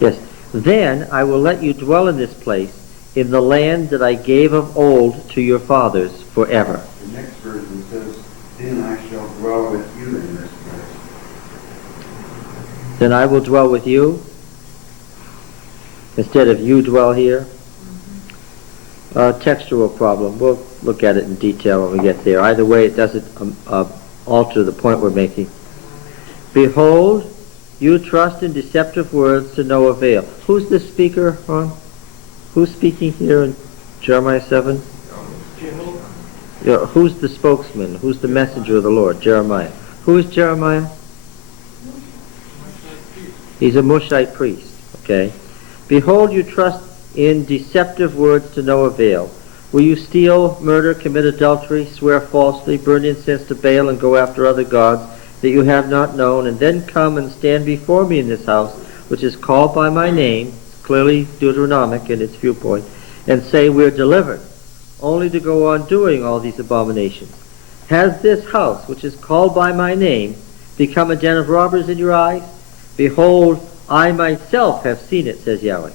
Yes. Then I will let you dwell in this place, in the land that I gave of old to your fathers forever. The next version says, then I shall dwell with you in this place. Then I will dwell with you, instead of you dwell here. Textual problem. We'll look at it in detail when we get there. Either way, it doesn't alter the point we're making. Behold, you trust in deceptive words to no avail. Who's the speaker, Ron? Who's speaking here in Jeremiah 7? Yeah, who's the spokesman? Who's the messenger of the Lord? Jeremiah. Who is Jeremiah? He's a Mushite priest, okay? Behold, you trust in deceptive words to no avail. Will you steal, murder, commit adultery, swear falsely, burn incense to Baal, and go after other gods that you have not known, and then come and stand before me in this house, which is called by my name, clearly Deuteronomic in its viewpoint, and say, we're delivered, only to go on doing all these abominations? Has this house, which is called by my name, become a den of robbers in your eyes? Behold, I myself have seen it, says Yahweh.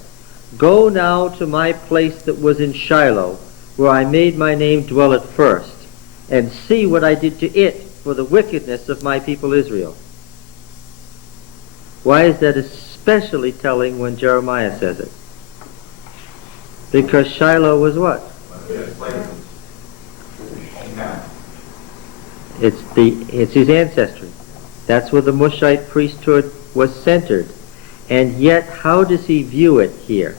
Go now to my place that was in Shiloh, where I made my name dwell at first, and see what I did to it for the wickedness of my people Israel. Why is that especially telling when Jeremiah says it? Because Shiloh was what? It's his ancestry. That's where the Mushite priesthood was centered. And yet, how does he view it here?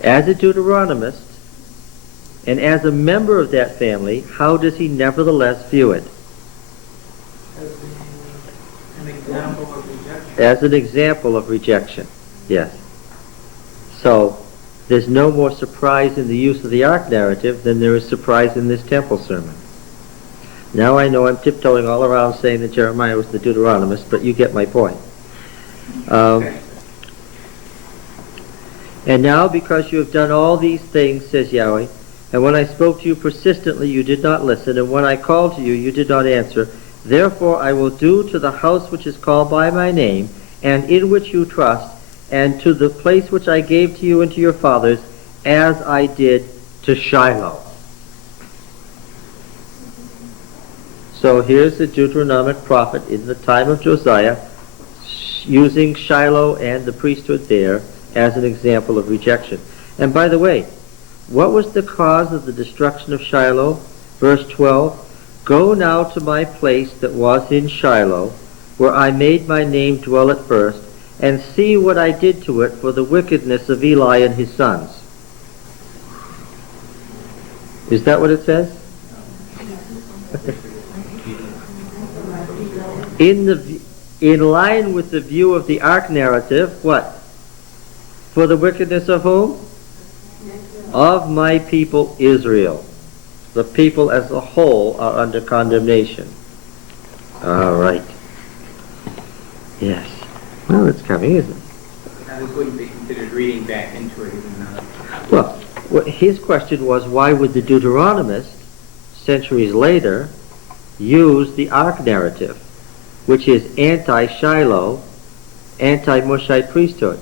As a Deuteronomist, and as a member of that family, how does he nevertheless view it? As an example of rejection. As an example of rejection, yes. So, there's no more surprise in the use of the Ark narrative than there is surprise in this temple sermon. Now I know I'm tiptoeing all around saying that Jeremiah was the Deuteronomist, but you get my point. And now, because you have done all these things, says Yahweh, and when I spoke to you persistently, you did not listen, and when I called to you, you did not answer. Therefore I will do to the house which is called by my name, and in which you trust, and to the place which I gave to you and to your fathers, as I did to Shiloh. So here's the Deuteronomic prophet in the time of Josiah, using Shiloh and the priesthood there as an example of rejection. And by the way, what was the cause of the destruction of Shiloh? Verse 12, go now to my place that was in Shiloh, where I made my name dwell at first, and see what I did to it for the wickedness of Eli and his sons. Is that what it says? In line with the view of the Ark narrative, what? For the wickedness of whom? Of my people Israel. The people as a whole are under condemnation. All right. Yes. Well, it's coming, isn't it? Now, this wouldn't be considered reading back into it, even though. Well, his question was, why would the Deuteronomist, centuries later, use the Ark narrative, which is anti-Shiloh, anti-Mushite priesthood?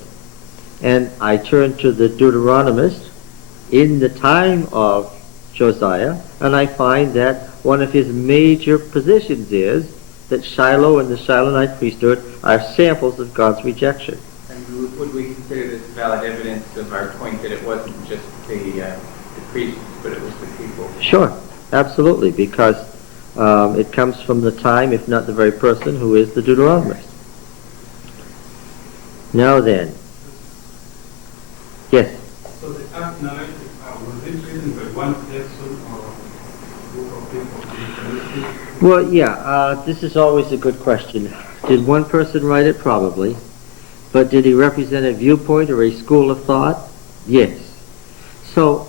And I turn to the Deuteronomist in the time of Josiah, and I find that one of his major positions is that Shiloh and the Shilonite priesthood are samples of God's rejection. And would we consider this valid evidence of our point that it wasn't just the priests, but it was the people? Sure, absolutely, because it comes from the time, if not the very person, who is the Deuteronomist. Now then. Yes? So the Ark narrative, was it written by one person or group of people? Well, yeah, this is always a good question. Did one person write it? Probably. But did he represent a viewpoint or a school of thought? Yes. So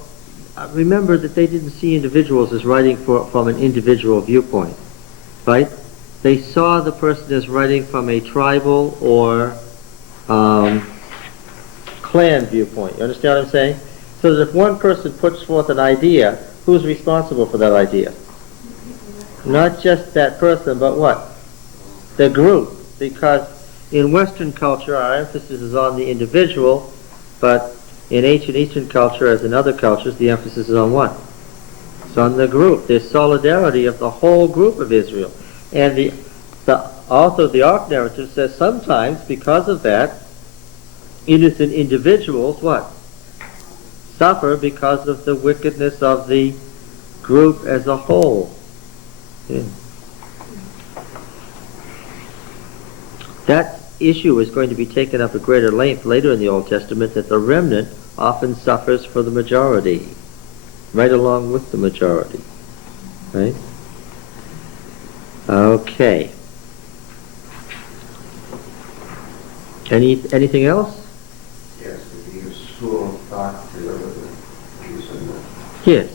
remember that they didn't see individuals as writing from an individual viewpoint, right? They saw the person as writing from a tribal or clan viewpoint. You understand what I'm saying? So that if one person puts forth an idea, who's responsible for that idea? Not just that person, but what? The group. Because in Western culture, our emphasis is on the individual, but in ancient Eastern culture, as in other cultures, the emphasis is on what? It's on the group. There's solidarity of the whole group of Israel. And the author of the Ark narrative says sometimes, because of that, innocent individuals, what? Suffer because of the wickedness of the group as a whole. Yeah. That issue is going to be taken up at greater length later in the Old Testament, that the remnant often suffers for the majority, right along with the majority. Right? Okay. Anything else? Yes, the use school of thought to live with it. Use of Yes.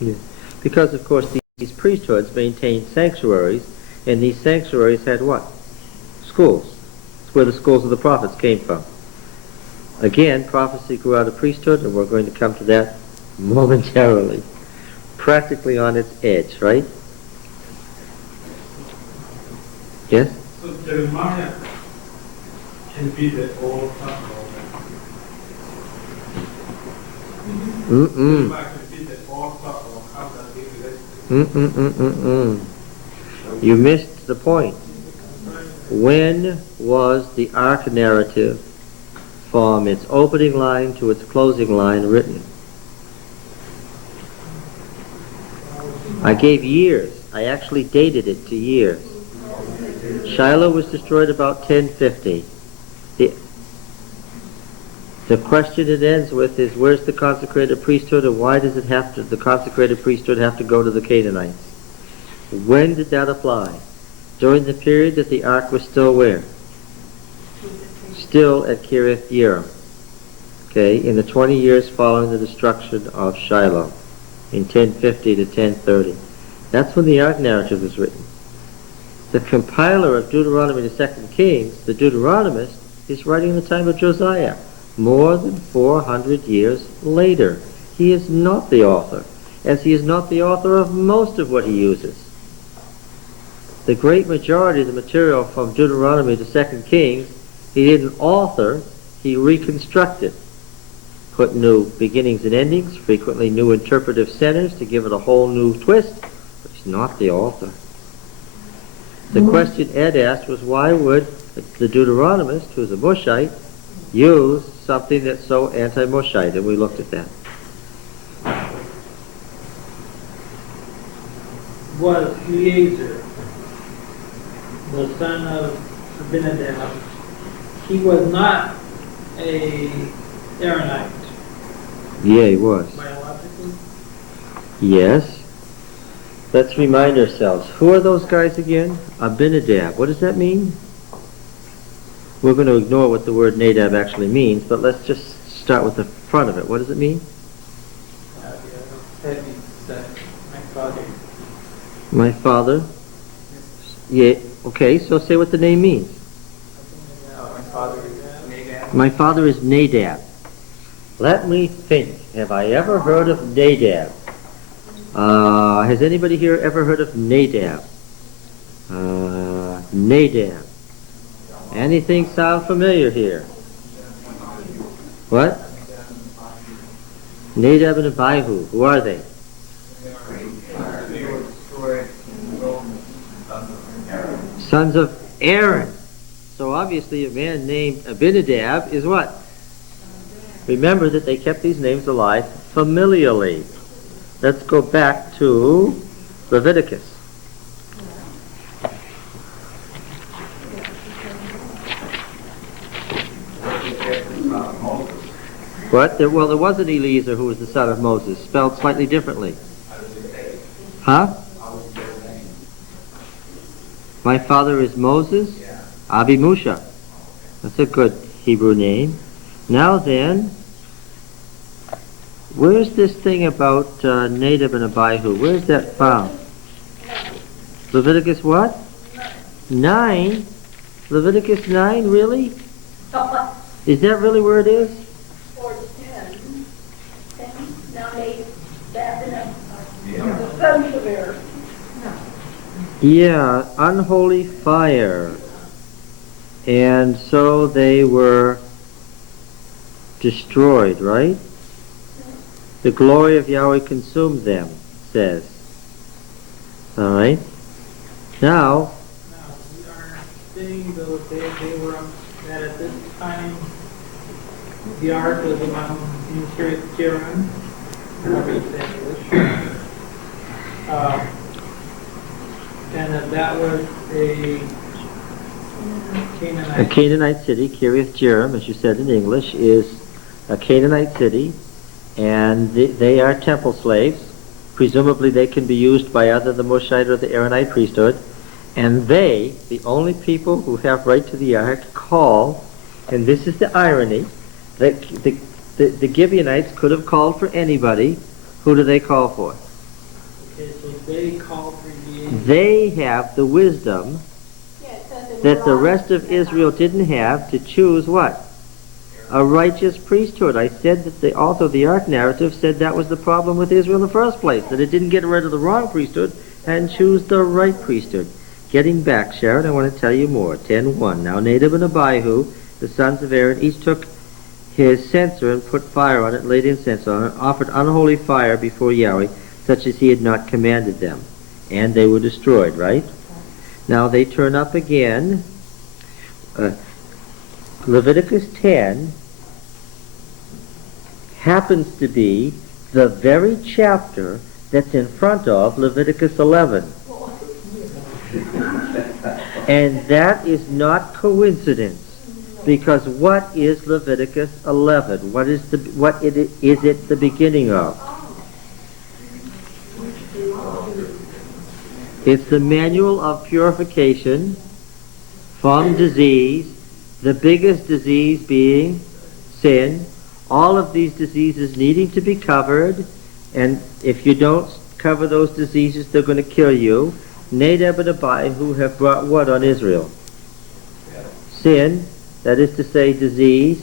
Yes. Because, of course, these priesthoods maintained sanctuaries, and these sanctuaries had what? Schools. It's where the schools of the prophets came from. Again, prophecy grew out of priesthood, and we're going to come to that momentarily. Practically on its edge, right? Yes? So Jeremiah can be the old prophet. Mm-mm. Jeremiah can be the old prophet. How does he relate? Mm-mm-mm-mm-mm. You missed the point. When was the Ark Narrative from its opening line to its closing line written? I gave years. I actually dated it to years. Shiloh was destroyed about 1050. The question it ends with is, where's the consecrated priesthood, and why does the consecrated priesthood have to go to the Canaanites? When did that apply? During the period that the ark was still where? Still at Kiriath Yearim. Okay, in the 20 years following the destruction of Shiloh, in 1050 to 1030. That's when the Ark Narrative was written. The compiler of Deuteronomy to 2 Kings, the Deuteronomist, is writing in the time of Josiah, more than 400 years later. He is not the author, as he is not the author of most of what he uses. The great majority of the material from Deuteronomy to 2 Kings, he didn't author, he reconstructed. Put new beginnings and endings, frequently new interpretive centers to give it a whole new twist, but he's not the author. The question Ed asked was, why would the Deuteronomist, who's a Moshite, use something that's so anti-Moshite? And we looked at that. Was Eleazar, the son of Abinadab, he was not a Aaronite Yeah, he was. biologically? Yes. Let's remind ourselves. Who are those guys again? Abinadab. What does that mean? We're going to ignore what the word Nadab actually means, but let's just start with the front of it. What does it mean? Heavy set. My father. My father. Yeah. Okay, so say what the name means. My father is Nadab. My father is Nadab. Let me think. Have I ever heard of Nadab? Has anybody here ever heard of Nadab? Nadab. Anything sound familiar here? What? Nadab and Abihu. Who are they? Sons of Aaron. So obviously a man named Abinadab is what? Remember that they kept these names alive familially. Let's go back to Leviticus. What? Well, there was an Eliezer who was the son of Moses, spelled slightly differently. Huh? My father is Moses? Abimusha. That's a good Hebrew name. Now then, where's this thing about Nadab and Abihu? Where's that found? Leviticus what? 9? Leviticus 9, really? Is that really where it is? Or 10. 10, now 8, that, the sons of Aaron. Yeah, unholy fire. And so they were destroyed, right? The glory of Yahweh consumed them, says. All right. Now, we are saying though they were that at this time the ark was in Kiriath Jearim, however you say English, and that was a Canaanite. a Canaanite city, Kiriath Jearim, as you said in English, is a Canaanite city, and they are temple slaves. Presumably they can be used by either the Moshite or the Aaronite priesthood, And they, the only people who have right to the ark, call, and this is the irony, that the Gibeonites could have called for anybody. Who do they call for? Okay, so they call for the... They have the wisdom Yeah, it says in that the Deuteronomy rest of Israel didn't have to choose what? A righteous priesthood. I said that the author of the Ark Narrative said that was the problem with Israel in the first place, that it didn't get rid of the wrong priesthood and choose the right priesthood. Getting back, Sharon, I want to tell you more. 10:1. Now Nadab and Abihu, the sons of Aaron, each took his censer and put fire on it, laid incense on it, offered unholy fire before Yahweh, such as he had not commanded them. And they were destroyed, right? Now they turn up again. Leviticus 10 happens to be the very chapter that's in front of Leviticus 11. And that is not coincidence, because what is Leviticus 11? What is it the beginning of? It's the manual of purification from disease, the biggest disease being sin, all of these diseases needing to be covered, and if you don't cover those diseases, they're going to kill you. Nadab and Abihu have brought what on Israel? Sin, that is to say disease,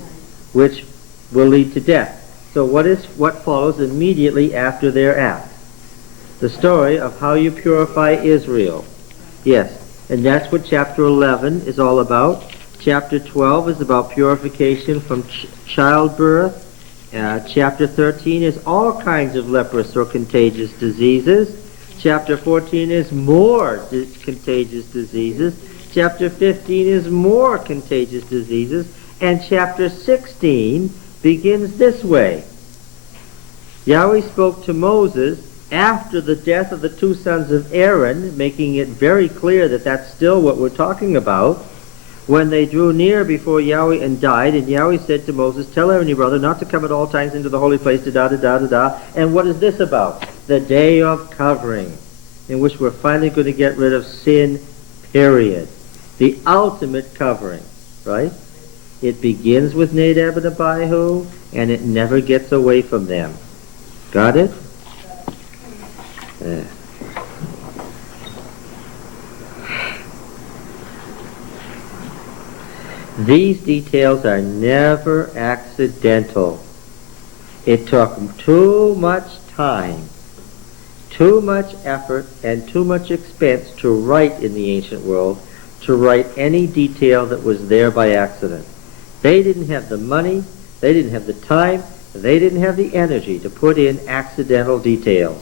which will lead to death. So what follows immediately after their act? The story of how you purify Israel. Yes, and that's what chapter 11 is all about. Chapter 12 is about purification from childbirth. Chapter 13 is all kinds of leprous or contagious diseases. Chapter 14 is more contagious diseases. Chapter 15 is more contagious diseases. And chapter 16 begins this way. Yahweh spoke to Moses after the death of the two sons of Aaron, making it very clear that that's still what we're talking about, when they drew near before Yahweh and died, and Yahweh said to Moses, tell Aaron your brother not to come at all times into the holy place, da-da-da-da-da. And what is this about? The day of covering, in which we're finally going to get rid of sin, period. The ultimate covering, right? It begins with Nadab and Abihu, and it never gets away from them. Got it? Yeah. These details are never accidental. It took too much time, too much effort, and too much expense to write in the ancient world, to write any detail that was there by accident. They didn't have the money, they didn't have the time, they didn't have the energy to put in accidental details.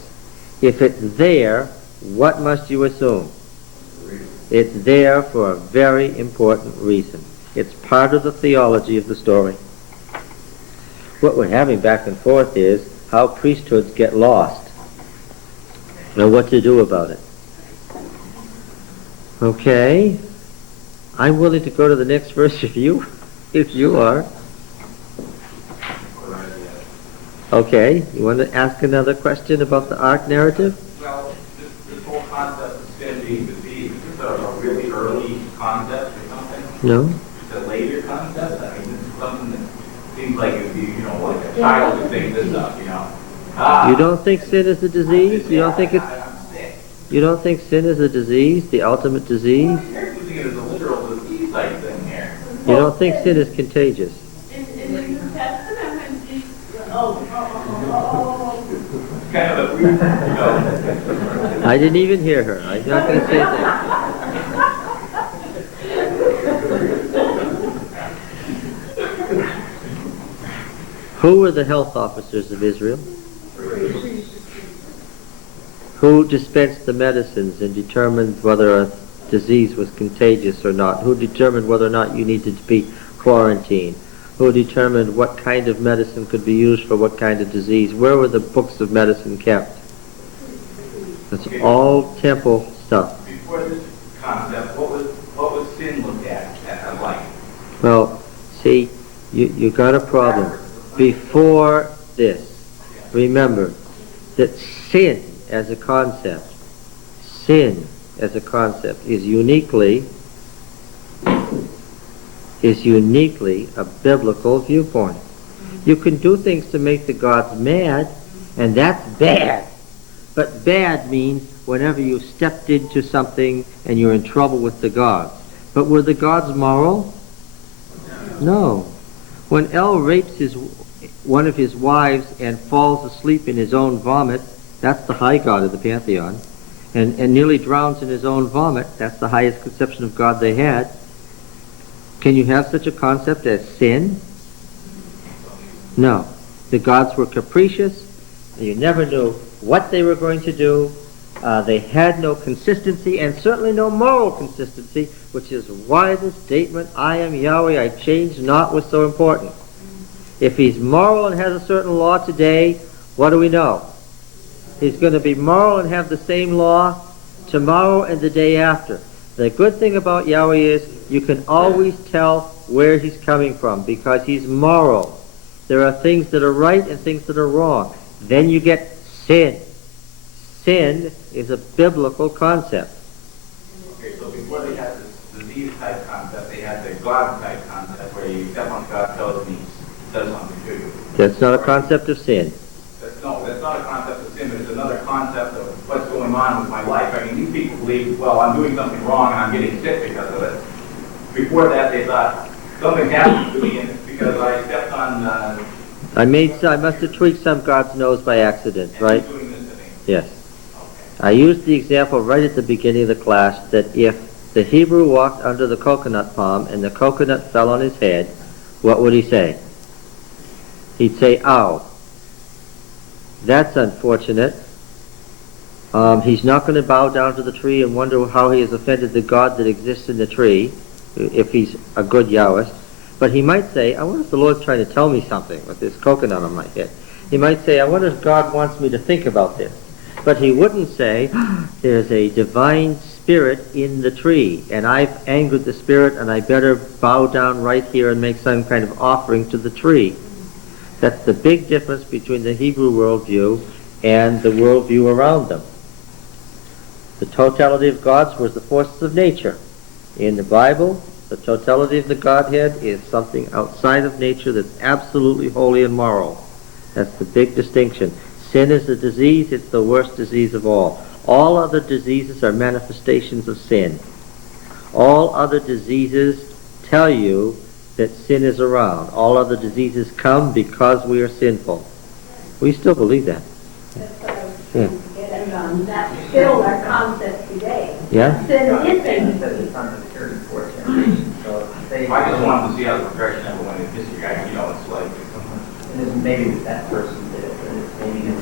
If it's there, what must you assume? It's there for a very important reason. It's part of the theology of the story. What we're having back and forth is how priesthoods get lost and what to do about it. Okay, I'm willing to go to the next verse if you are. Okay, you want to ask another question about the Ark Narrative? Well, this whole concept of sin being disease, is this a really early concept or something? No? It's a later concept? I mean, this is something that seems like it would be, like a child would think this up, You don't think sin is a disease? You don't think it's... I'm sick. You don't think sin is a disease, the ultimate disease? You're using it as a literal disease like thing here. You don't think sin is contagious? In the New Testament, when Jesus, It's kind of a weird, I didn't even hear her. I'm not going to say that. Who were the health officers of Israel? Who dispensed the medicines and determined whether a disease was contagious or not? Who determined whether or not you needed to be quarantined? Who determined what kind of medicine could be used for what kind of disease? Where were the books of medicine kept? That's all temple stuff. before this concept, what was sin looked at as like? Well, see, you got a problem. Before this, remember that sin as a concept, sin as a concept is uniquely a biblical viewpoint. You can do things to make the gods mad, and that's bad. But bad means whenever you stepped into something and you're in trouble with the gods. But were the gods moral? No. When El rapes one of his wives and falls asleep in his own vomit, that's the high god of the pantheon, and nearly drowns in his own vomit, that's the highest conception of God they had. Can you have such a concept as sin? No. The gods were capricious, and you never knew what they were going to do. They had no consistency, and certainly no moral consistency, which is why the statement, I am Yahweh, I change not, was so important. If he's moral and has a certain law today, what do we know? He's going to be moral and have the same law tomorrow and the day after. The good thing about Yahweh is you can always tell where he's coming from because he's moral. There are things that are right and things that are wrong. Then you get sin. Sin is a biblical concept. Okay, so before they had this disease-type concept, they had the God-type concept where you step on God's toes and he does something to you. That's not a concept of sin. That's not a concept of sin, but it's another concept of what's going on with my life. I mean, these people believe, well, I'm doing something wrong and I'm getting sick because of it. Before that, they thought, something happened to me and it's because I stepped on... I must have tweaked some God's nose by accident, right? Doing this to me. Yes. I used the example right at the beginning of the class that if the Hebrew walked under the coconut palm and the coconut fell on his head, what would he say? He'd say, ow. That's unfortunate. He's not going to bow down to the tree and wonder how he has offended the God that exists in the tree, if he's a good Yahwist. But he might say, I wonder if the Lord's trying to tell me something with this coconut on my head. He might say, I wonder if God wants me to think about this. But he wouldn't say, there's a divine spirit in the tree, and I've angered the spirit, and I better bow down right here and make some kind of offering to the tree. That's the big difference between the Hebrew worldview and the worldview around them. The totality of gods was the forces of nature. In the Bible, the totality of the Godhead is something outside of nature that's absolutely holy and moral. That's the big distinction. Sin is a disease, it's the worst disease of all. All other diseases are manifestations of sin. All other diseases tell you that sin is around. All other diseases come because we are sinful. We still believe that. That's what I was Yeah. trying to get at on. That's still our concept today. Yeah? Sin is It sin. says it's under the 34th generation, so they... I just wanted to see how the progression ever went in history. It's like... It is maybe that person did it, but it's maybe in the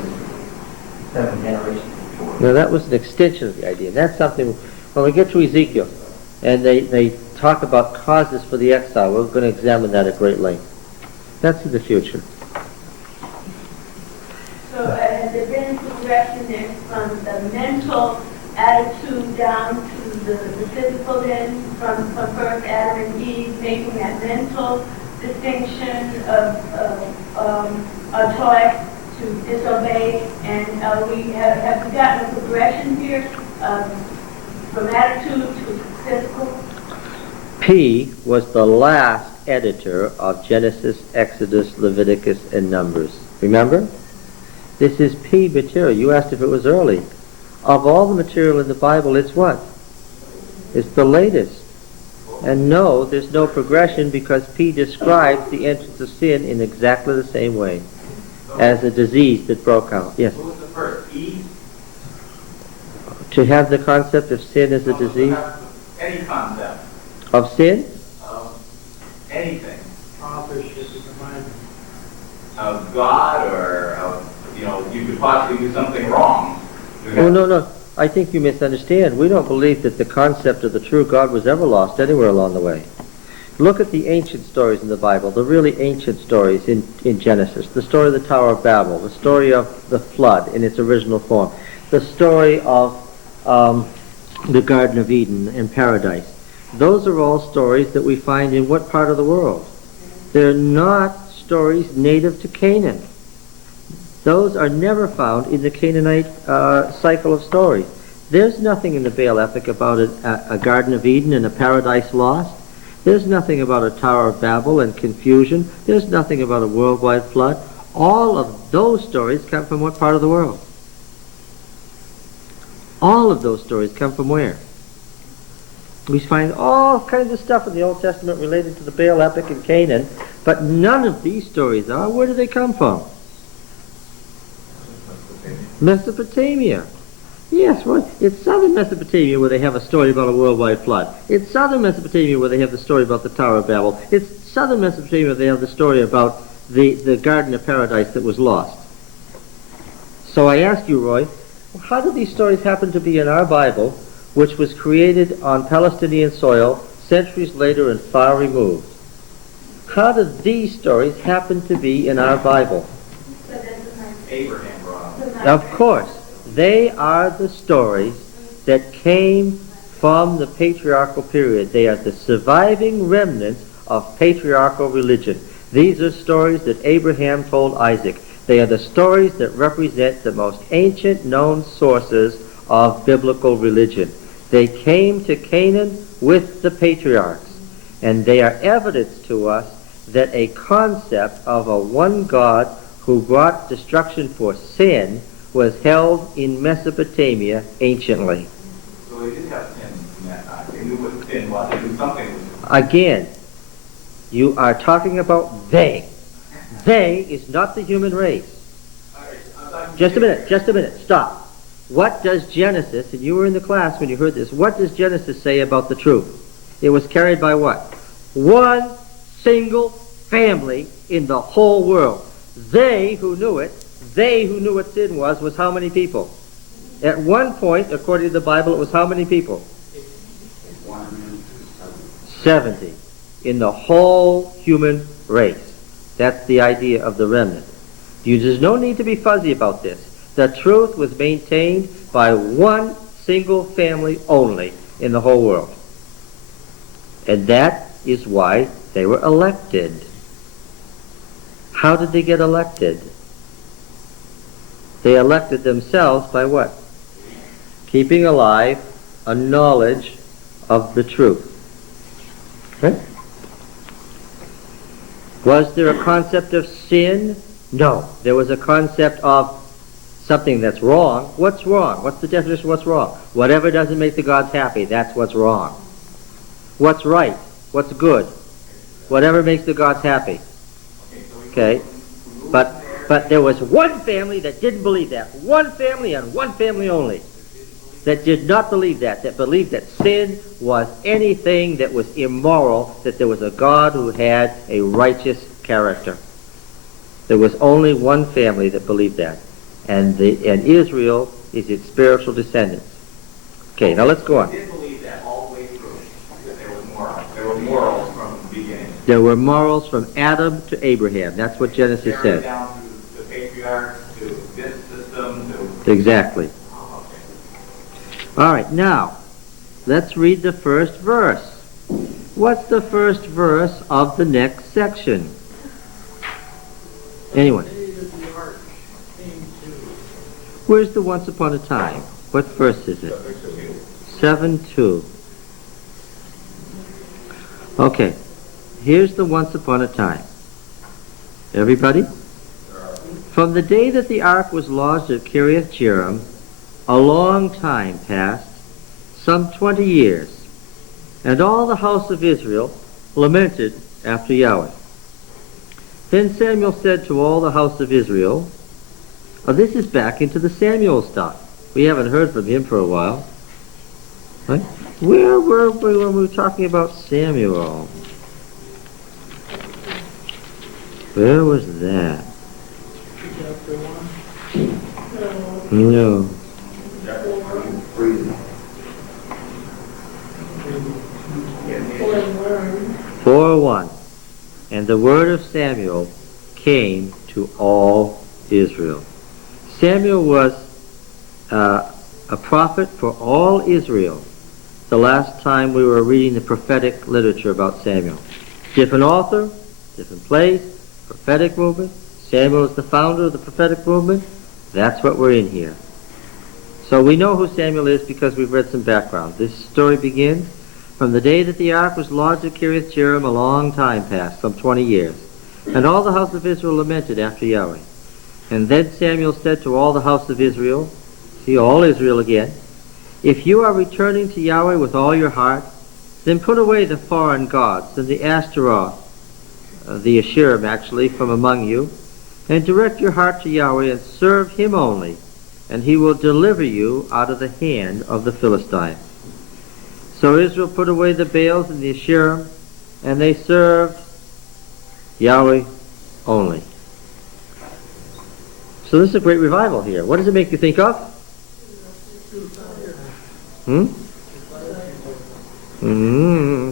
7 generations before. Now that was an extension of the idea. And that's something, when we get to Ezekiel, and they talk about causes for the exile, we're going to examine that at great length. That's in the future. So has there been progression there from the mental attitude down to the physical then, from first Adam and Eve, making that mental distinction of a choice to disobey, and we have gotten a progression here from attitude to physical? P was the last editor of Genesis, Exodus, Leviticus, and Numbers. Remember? This is P material. You asked if it was early. Of all the material in the Bible, it's what? It's the latest. And no, there's no progression because P describes the entrance of sin in exactly the same way as a disease that broke out. Yes? What was the first? E? To have the concept of sin as a disease? Any concept Of sin? of anything. Authorship is a mind. Of God or of, you could possibly do something wrong. Oh, no. I think you misunderstand. We don't believe that the concept of the true God was ever lost anywhere along the way. Look at the ancient stories in the Bible, the really ancient stories in Genesis, the story of the Tower of Babel, the story of the flood in its original form, the story of the Garden of Eden and Paradise. Those are all stories that we find in what part of the world? They're not stories native to Canaan. Those are never found in the Canaanite cycle of stories. There's nothing in the Baal epic about a Garden of Eden and a paradise lost. There's nothing about a Tower of Babel and confusion. There's nothing about a worldwide flood. All of those stories come from what part of the world? All of those stories come from where? We find all kinds of stuff in the Old Testament related to the Baal epic in Canaan, but none of these stories are. Where do they come from? Mesopotamia. Yes, well, it's southern Mesopotamia where they have a story about a worldwide flood. It's southern Mesopotamia where they have the story about the Tower of Babel. It's southern Mesopotamia where they have the story about the Garden of Paradise that was lost. So I ask you, Roy, how did these stories happen to be in our Bible, which was created on Palestinian soil centuries later and far removed? How did these stories happen to be in our Bible? Abraham brought them. Of course, they are the stories that came from the patriarchal period. They are the surviving remnants of patriarchal religion. These are stories that Abraham told Isaac. They are the stories that represent the most ancient known sources of biblical religion. They came to Canaan with the patriarchs, and they are evidence to us that a concept of a one God who brought destruction for sin was held in Mesopotamia anciently. So they did have sin in that time. They knew what sin was. They knew something was. Again, you are talking about they. They is not the human race. Just a minute, stop. What does Genesis, and you were in the class when you heard this, what does Genesis say about the truth? It was carried by what? One single family in the whole world. They who knew it, they who knew what sin was how many people? At one point, according to the Bible, it was how many people? 70 in the whole human race. That's the idea of the remnant. There's no need to be fuzzy about this. The truth was maintained by one single family only in the whole world. And that is why they were elected. How did they get elected? They elected themselves by what? Keeping alive a knowledge of the truth. Right? Was there a concept of sin? No. There was a concept of something that's wrong. What's wrong? What's the definition of what's wrong? Whatever doesn't make the gods happy, that's what's wrong. What's right? What's good? Whatever makes the gods happy. Okay? But there was one family that didn't believe that. One family and one family only that did not believe that believed that sin was anything that was immoral, that there was a God who had a righteous character. There was only one family that believed that. And Israel is its spiritual descendants. Okay, now let's go on. They did believe that all the way through, that there was moral. There were morals from the beginning. There were morals from Adam to Abraham. That's what Genesis Carried says. down to the patriarchs, to this system, to... Exactly. Oh, okay. All right, now, let's read the first verse. What's the first verse of the next section? Anyone? Where's the once upon a time? What verse is it? 7:2. Okay, here's the once upon a time. Everybody? From the day that the ark was lodged at Kiriath Jearim, a long time passed, some 20 years, and all the house of Israel lamented after Yahweh. Then Samuel said to all the house of Israel, this is back into the Samuel stuff. We haven't heard from him for a while. Right? Where were we when we were talking about Samuel? Where was that? Chapter 1. No. 4:1. And the word of Samuel came to all Israel. Samuel was a prophet for all Israel. The last time we were reading the prophetic literature about Samuel. Different author, different place, prophetic movement. Samuel is the founder of the prophetic movement. That's what we're in here. So we know who Samuel is because we've read some background. This story begins from the day that the ark was lodged at Kiriath Jearim, a long time past, some 20 years. And all the house of Israel lamented after Yahweh. And then Samuel said to all the house of Israel, see, all Israel again, if you are returning to Yahweh with all your heart, then put away the foreign gods and the Ashtaroth, the Asherim actually, from among you, and direct your heart to Yahweh and serve him only, and he will deliver you out of the hand of the Philistines. So Israel put away the Baals and the Asherim, and they served Yahweh only. So this is a great revival here. What does it make you think of?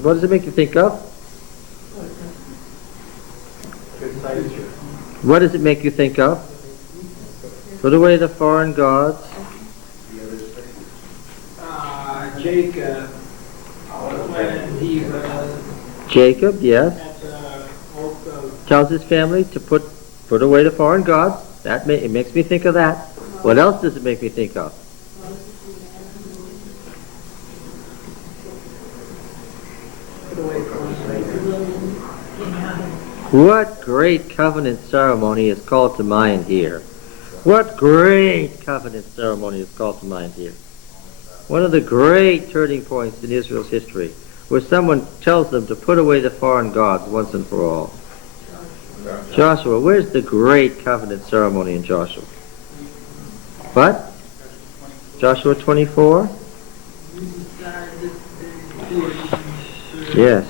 What does it make you think of? What does it make you think of? Put away the foreign gods. Jacob, when he was Jacob, yes. at the oak of Tells his family to put away the foreign gods. It makes me think of that. What else does it make me think of? What great covenant ceremony is called to mind here? What great covenant ceremony is called to mind here? One of the great turning points in Israel's history, where someone tells them to put away the foreign gods once and for all. Joshua, where's the great covenant ceremony in Joshua? What? Joshua 24? Yes.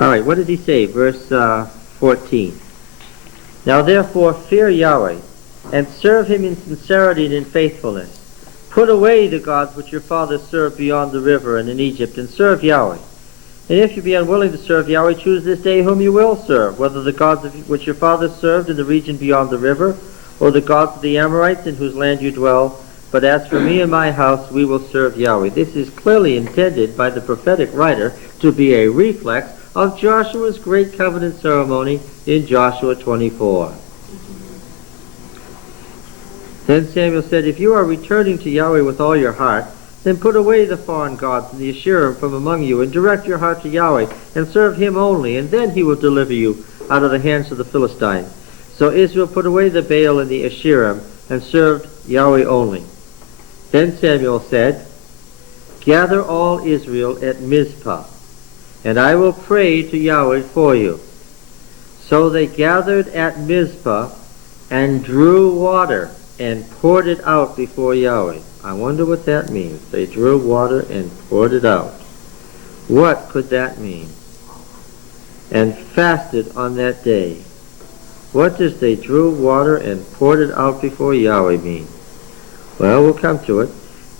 All right, what did he say? Verse 14. Now therefore fear Yahweh, and serve him in sincerity and in faithfulness. Put away the gods which your fathers served beyond the river and in Egypt, and serve Yahweh. And if you be unwilling to serve Yahweh, choose this day whom you will serve, whether the gods which your fathers served in the region beyond the river, or the gods of the Amorites in whose land you dwell. But as for me and my house, we will serve Yahweh. This is clearly intended by the prophetic writer to be a reflex of Joshua's great covenant ceremony in Joshua 24. Then Samuel said, if you are returning to Yahweh with all your heart, then put away the foreign gods and the Asherim from among you, and direct your heart to Yahweh, and serve him only, and then he will deliver you out of the hands of the Philistines. So Israel put away the Baal and the Asherim, and served Yahweh only. Then Samuel said, gather all Israel at Mizpah, and I will pray to Yahweh for you. So they gathered at Mizpah, and drew water, and poured it out before Yahweh. I wonder what that means. They drew water and poured it out. What could that mean? And fasted on that day. What does they drew water and poured it out before Yahweh mean? Well, we'll come to it.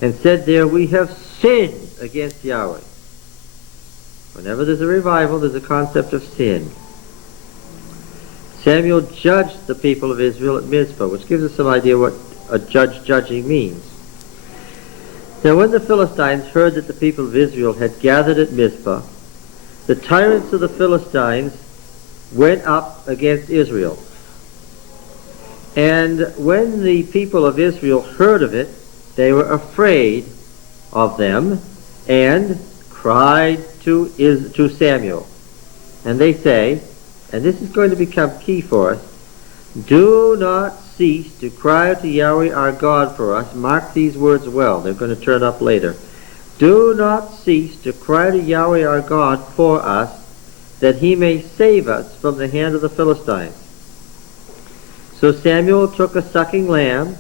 And said there, we have sinned against Yahweh. Whenever there's a revival, there's a concept of sin. Samuel judged the people of Israel at Mizpah, which gives us some idea what a judge judging means. Now when the Philistines heard that the people of Israel had gathered at Mizpah, the tyrants of the Philistines went up against Israel. And when the people of Israel heard of it, they were afraid of them and cried to Samuel. And they say, and this is going to become key for us, do not cease to cry to Yahweh our God for us. Mark these words well. They're going to turn up later. Do not cease to cry to Yahweh our God for us, that he may save us from the hand of the Philistines. So Samuel took a sucking lamb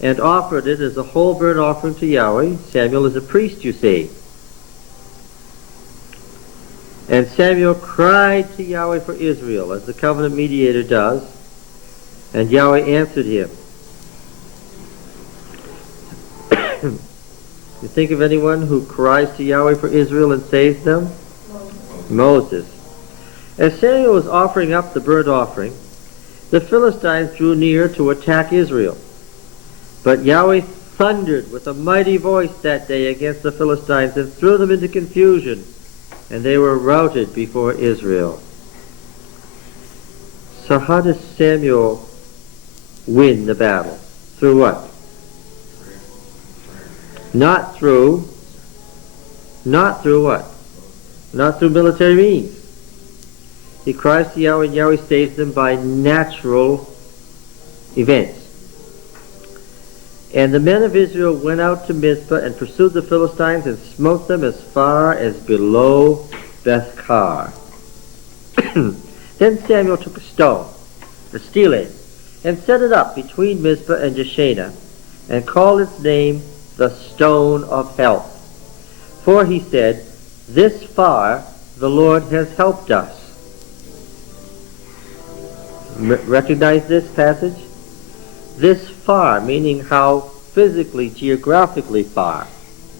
and offered it as a whole burnt offering to Yahweh. Samuel is a priest, you see. And Samuel cried to Yahweh for Israel, as the covenant mediator does, and Yahweh answered him. You think of anyone who cries to Yahweh for Israel and saves them? Moses. As Samuel was offering up the burnt offering, the Philistines drew near to attack Israel. But Yahweh thundered with a mighty voice that day against the Philistines and threw them into confusion, and they were routed before Israel. So how does Samuel win the battle? Through what? Not through what? Not through military means. He cries to Yahweh, and Yahweh saves them by natural events. And the men of Israel went out to Mizpah and pursued the Philistines and smote them as far as below Bethkar. Then Samuel took a stone, a steel edge, and set it up between Mizpah and Jeshanah, and called its name the Stone of Help. For he said, this far the Lord has helped us. Recognize this passage? This far, meaning how physically, geographically far.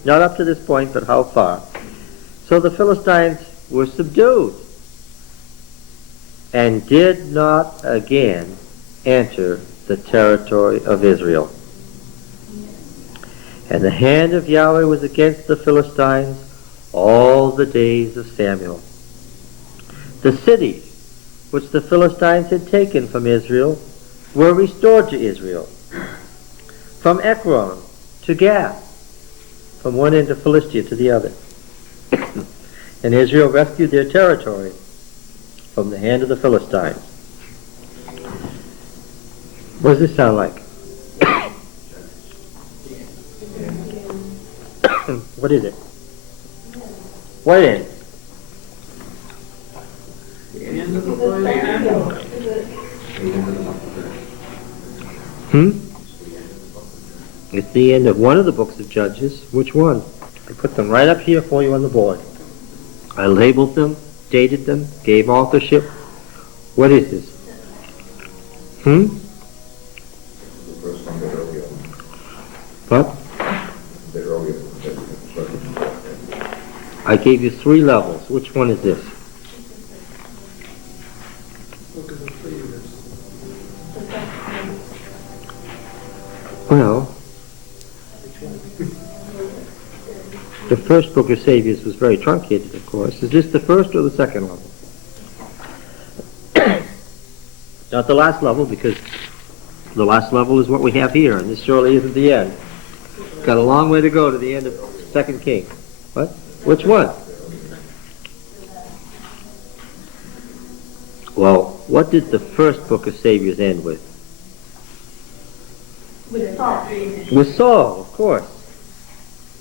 Not up to this point, but how far. So the Philistines were subdued and did not again enter the territory of Israel. And the hand of Yahweh was against the Philistines all the days of Samuel. The cities which the Philistines had taken from Israel were restored to Israel. From Ekron to Gath, from one end of Philistia to the other. And Israel rescued their territory from the hand of the Philistines. What does this sound like? What is it? What end? The end of the book of Samuel. It's the end of one of the books of Judges. Which one? I put them right up here for you on the board. I labeled them, dated them, gave authorship. What is this? What? I gave you 3 levels. Which one is this? Book of the Saviors. Well, the first book of Saviors was very truncated, of course. Is this the first or the second level? Not the last level, because the last level is what we have here, and this surely isn't the end. Got a long way to go to the end of 2 King. What? Which one? Well, what did the first book of Saviors end with? With Saul. With Saul, of course.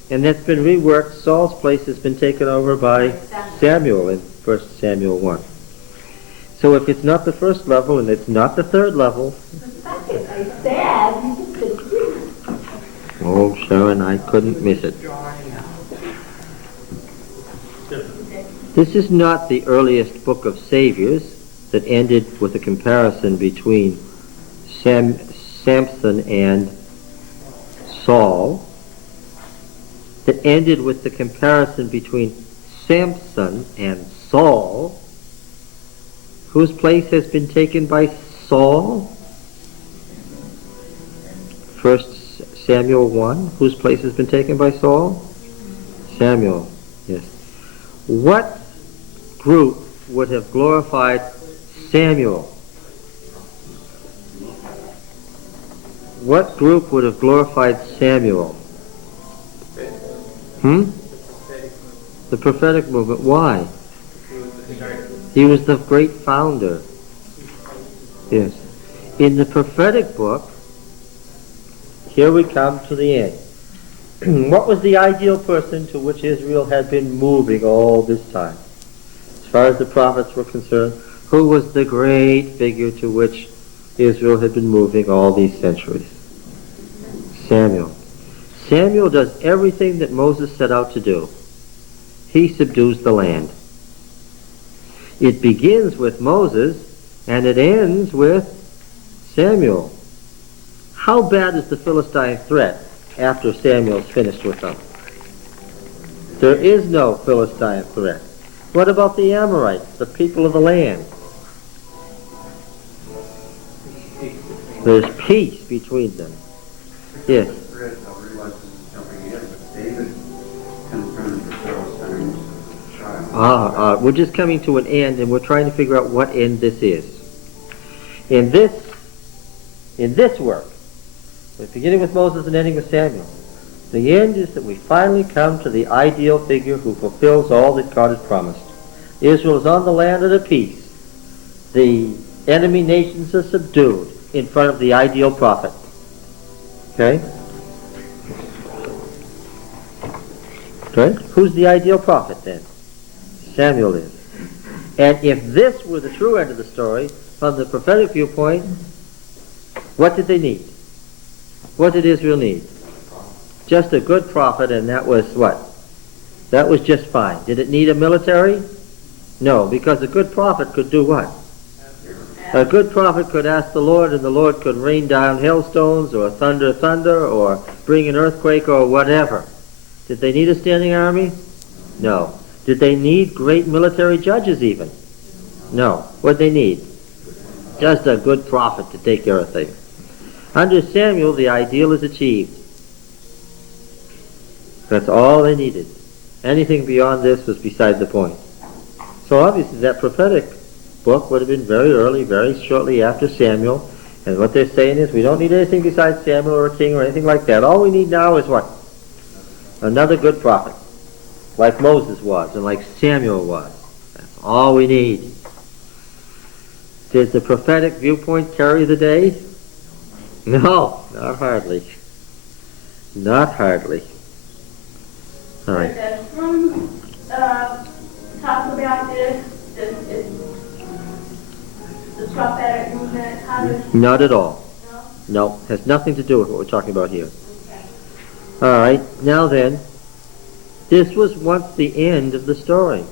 And that's been reworked. Saul's place has been taken over by Samuel in 1 Samuel 1. So if it's not the first level and it's not the third level... I said, you just said, Oh, Sharon, I couldn't miss it. This is not the earliest book of Saviors that ended with a comparison between Samson and Saul, that ended with the comparison between Samson and Saul, whose place has been taken by Saul. 1 Samuel 1, whose place has been taken by Saul? Samuel, yes. What group would have glorified Samuel? What group would have glorified Samuel? The prophetic movement. Why? He was the great founder. Yes. In the prophetic book, here we come to the end. What was the ideal person to which Israel had been moving all this time? As far as the prophets were concerned, who was the great figure to which Israel had been moving all these centuries? Samuel. Samuel does everything that Moses set out to do. He subdues the land. It begins with Moses and it ends with Samuel. How bad is the Philistine threat after Samuel's finished with them? There is no Philistine threat. What about the Amorites, the people of the land? There's peace between them. Yes. We're just coming to an end and we're trying to figure out what end this is. And this in this work, beginning with Moses and ending with Samuel, the end is that we finally come to the ideal figure who fulfills all that God has promised. Israel is on the land at peace. The enemy nations are subdued in front of the ideal prophet. Okay? Right? Who's the ideal prophet then? Samuel is. And if this were the true end of the story, from the prophetic viewpoint, what did they need? What did Israel need? Just a good prophet, and that was what? That was just fine. Did it need a military? No, because a good prophet could do what? A good prophet could ask the Lord, and the Lord could rain down hailstones, or thunder, or bring an earthquake, or whatever. Did they need a standing army? No. Did they need great military judges even? No. What did they need? Just a good prophet to take care of things. Under Samuel, the ideal is achieved. That's all they needed. Anything beyond this was beside the point. So obviously that prophetic book would have been very early, very shortly after Samuel. And what they're saying is, we don't need anything besides Samuel or a king or anything like that. All we need now is what? Another good prophet. Like Moses was and like Samuel was. That's all we need. Did the prophetic viewpoint carry the day? No, not hardly. Not hardly. All right. Does Fromm talk about this? The prophetic movement? How does Not at all. no? No, has nothing to do with what we're talking about here. All right, now then, this was once the end of the story.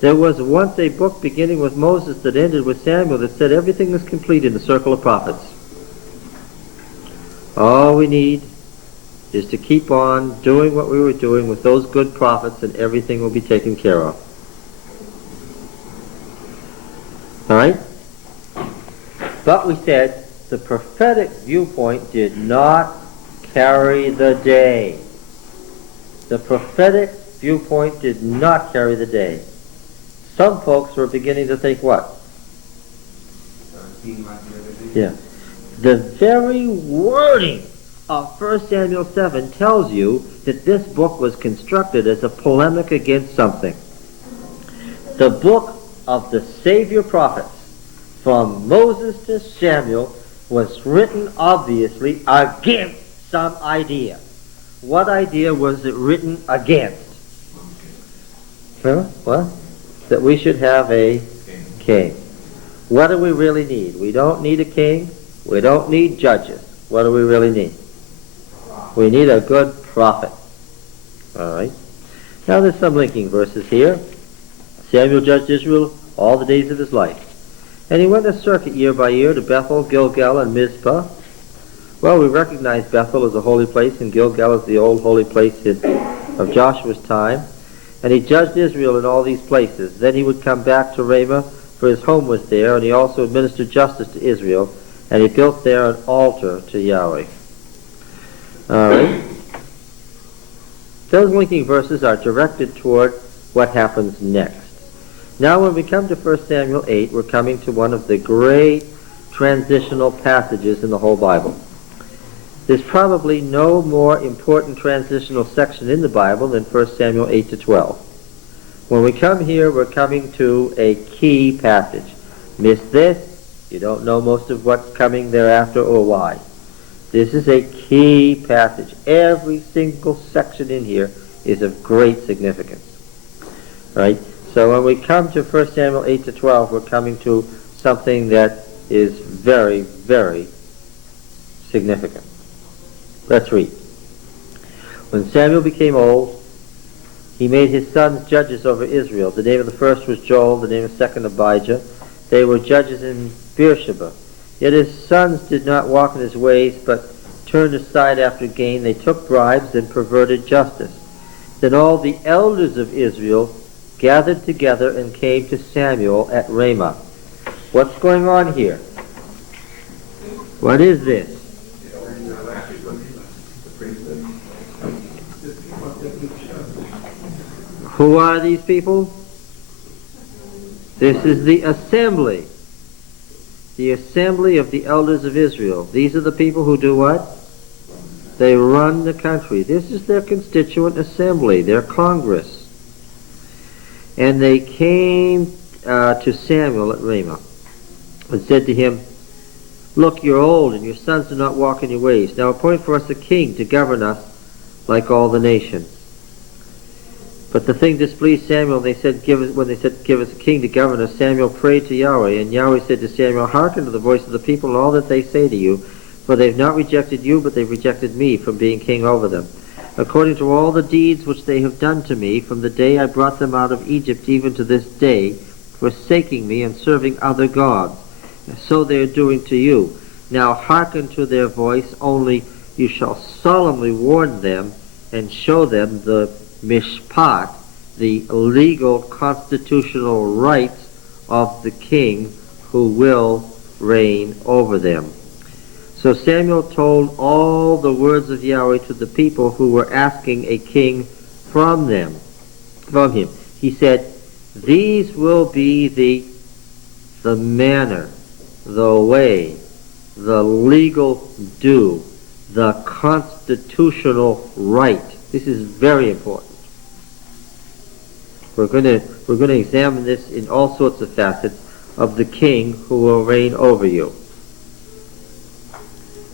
There was once a book beginning with Moses that ended with Samuel that said everything is complete in the circle of prophets. All we need is to keep on doing what we were doing with those good prophets, and everything will be taken care of. All right? But we said the prophetic viewpoint did not carry the day. The prophetic viewpoint did not carry the day. Some folks were beginning to think what? Yeah. The very wording of 1 Samuel 7 tells you that this book was constructed as a polemic against something. The book of the Savior prophets, from Moses to Samuel, was written obviously against some idea. What idea was it written against? Huh? What? That we should have a king. What do we really need? We don't need a king. We don't need judges. What do we really need? We need a good prophet. All right. Now there's some linking verses here. Samuel judged Israel all the days of his life. And he went a circuit year by year to Bethel, Gilgal, and Mizpah. Well, we recognize Bethel as a holy place, and Gilgal as the old holy place of Joshua's time. And he judged Israel in all these places. Then he would come back to Ramah, for his home was there, and he also administered justice to Israel, and he built there an altar to Yahweh. All right. Those linking verses are directed toward what happens next. Now when we come to 1 Samuel 8, we're coming to one of the great transitional passages in the whole Bible. There's probably no more important transitional section in the Bible than 1 Samuel 8 to 12. When we come here, we're coming to a key passage. Miss this, you don't know most of what's coming thereafter or why. This is a key passage. Every single section in here is of great significance. Right? So when we come to 1 Samuel 8 to 12, we're coming to something that is very, very significant. Let's read. When Samuel became old, he made his sons judges over Israel. The name of the first was Joel, the name of the second Abijah. They were judges in Beersheba. Yet his sons did not walk in his ways, but turned aside after gain. They took bribes and perverted justice. Then all the elders of Israel gathered together and came to Samuel at Ramah. What's going on here? What is this? Who are these people? This is the assembly. The assembly of the elders of Israel. These are the people who do what? They run the country. This is their constituent assembly, their Congress. And they came to Samuel at Ramah and said to him, Look, you're old, and your sons do not walk in your ways. Now appoint for us a king to govern us like all the nations. But the thing displeased Samuel. When they said, Give us a king to govern us, Samuel prayed to Yahweh. And Yahweh said to Samuel, Hearken to the voice of the people and all that they say to you, for they have not rejected you, but they've rejected me from being king over them, according to all the deeds which they have done to me from the day I brought them out of Egypt even to this day, forsaking me and serving other gods. And so they are doing to you. Now hearken to their voice, only you shall solemnly warn them and show them the mishpat, the legal constitutional rights of the king who will reign over them. So Samuel told all the words of Yahweh to the people who were asking a king from him. He said, These will be the manner, the way, the legal due, the constitutional right. This is very important. We're going to examine this in all sorts of facets of the king who will reign over you.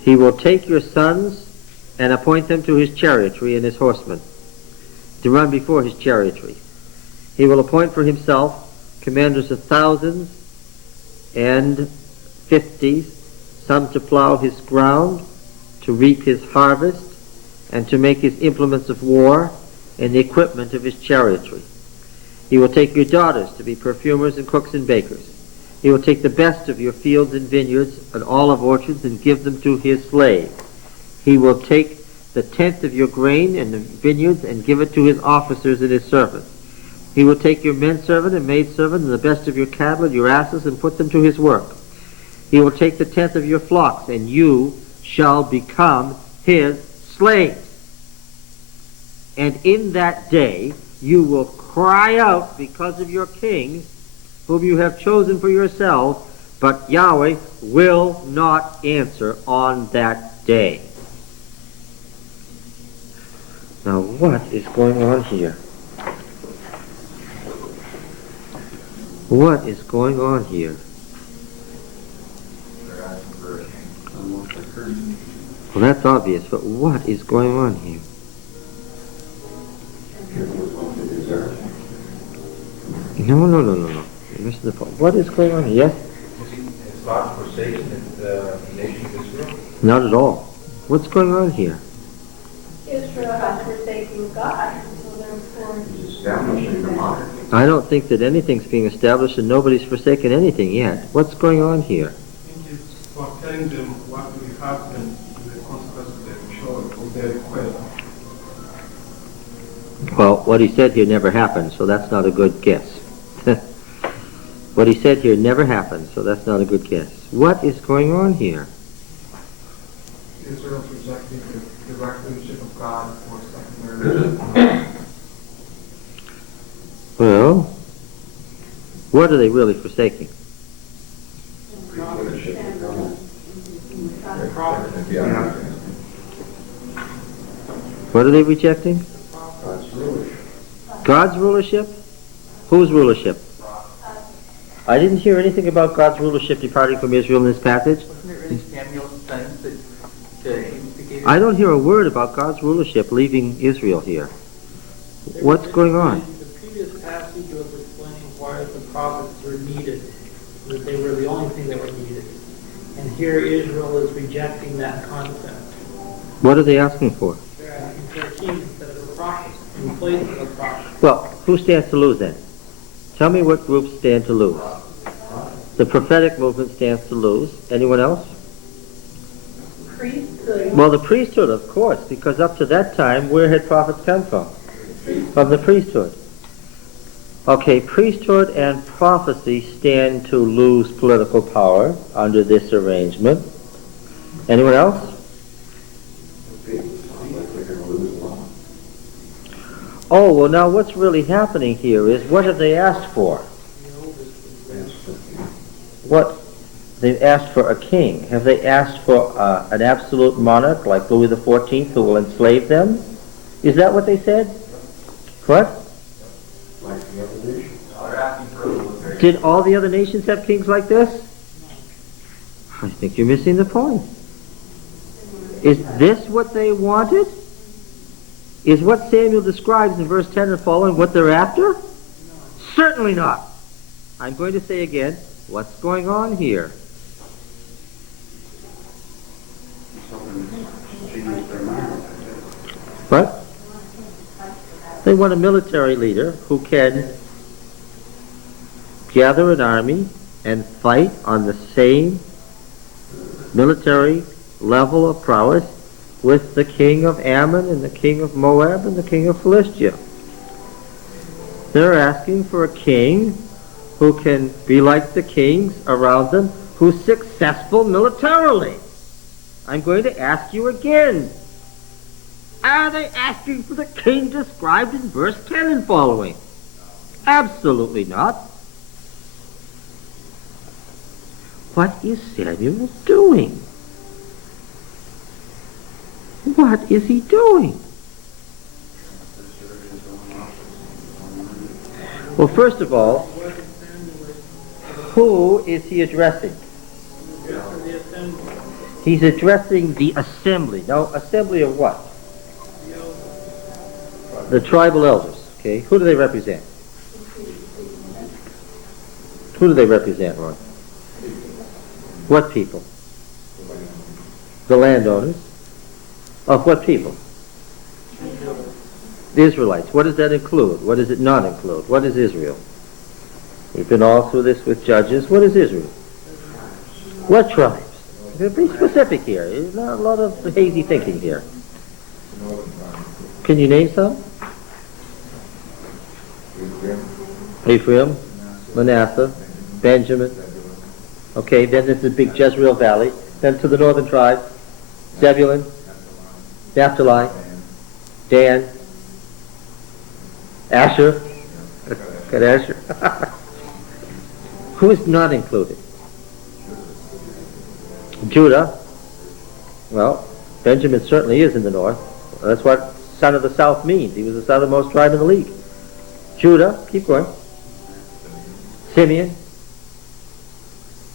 He will take your sons and appoint them to his chariotry and his horsemen, to run before his chariotry. He will appoint for himself commanders of thousands and 50s, some to plow his ground, to reap his harvest, and to make his implements of war and the equipment of his chariotry. He will take your daughters to be perfumers and cooks and bakers. He will take the best of your fields and vineyards and olive orchards and give them to his slaves. He will take the tenth of your grain and the vineyards and give it to his officers and his servants. He will take your menservant and maidservant and the best of your cattle and your asses and put them to his work. He will take the tenth of your flocks, and you shall become his slaves. And in that day you will cry out because of your king, whom you have chosen for yourselves, but Yahweh will not answer on that day. Now what is going on here? What is going on here? Well, that's obvious, but what is going on here? No. You're missing the point. What is going on here? Yes? Is God forsaken the nation of Israel? Not at all. What's going on here? Israel has forsaken God, so therefore... He's establishing the monarchy. I don't think that anything's being established and nobody's forsaken anything yet. What's going on here? I think it's for telling them what will happen to the consequences of their request. Well, what he said here never happened, so that's not a good guess. What he said here never happened, so that's not a good guess. What is going on here? Israel's rejecting the direct leadership of God for secondary. Well, what are they really forsaking? What are they rejecting? God's rulership. God's rulership? Whose rulership? I didn't hear anything about God's rulership departing from Israel in this passage. Wasn't it really Samuel's sons that instigated? I don't hear a word about God's rulership leaving Israel here. What's going on? The previous passage was explaining why the prophets were needed, that they were the only thing that were needed. And here Israel is rejecting that concept. What are they asking for? They're asking for a king instead of a prophet, in place of a prophet. Well, who stands to lose then? Tell me what groups stand to lose. The prophetic movement stands to lose. Anyone else? Priesthood. Well, the priesthood, of course, because up to that time, where had prophets come from? From the priesthood. Okay, priesthood and prophecy stand to lose political power under this arrangement. Anyone else? Oh, well now what's really happening here is, what have they asked for? What? They've asked for a king. Have they asked for an absolute monarch like Louis XIV who will enslave them? Is that what they said? What? Like the other nations. They're asking for a military. Did all the other nations have kings like this? I think you're missing the point. Is this what they wanted? Is what Samuel describes in verse 10 and following what they're after? Certainly not. I'm going to say again, what's going on here? Something changed their mind. What? They want a military leader who can gather an army and fight on the same military level of prowess with the king of Ammon and the king of Moab and the king of Philistia. They're asking for a king who can be like the kings around them, who's successful militarily. I'm going to ask you again. Are they asking for the king described in verse 10 and following? Absolutely not. What is Samuel doing? What is he doing? Well, first of all, who is he addressing? He's addressing the assembly. Now, assembly of what? The tribal elders. Okay, who do they represent? Who do they represent, Ron? What people? The landowners. Of what people? The Israelites. What does that include? What does it not include? What is Israel? We've been all through this with Judges. What is Israel? What tribes? Be specific here. There's not a lot of hazy thinking here. Can you name some? Ephraim, Manasseh, Benjamin. Okay, then there's the big Jezreel Valley. Then to the northern tribes, Zebulun, Naphtali, Dan, Asher. Got Asher. Who is not included? Judah. Well, Benjamin certainly is in the north. That's what son of the south means. He was the southernmost tribe in the league. Judah, keep going. Simeon,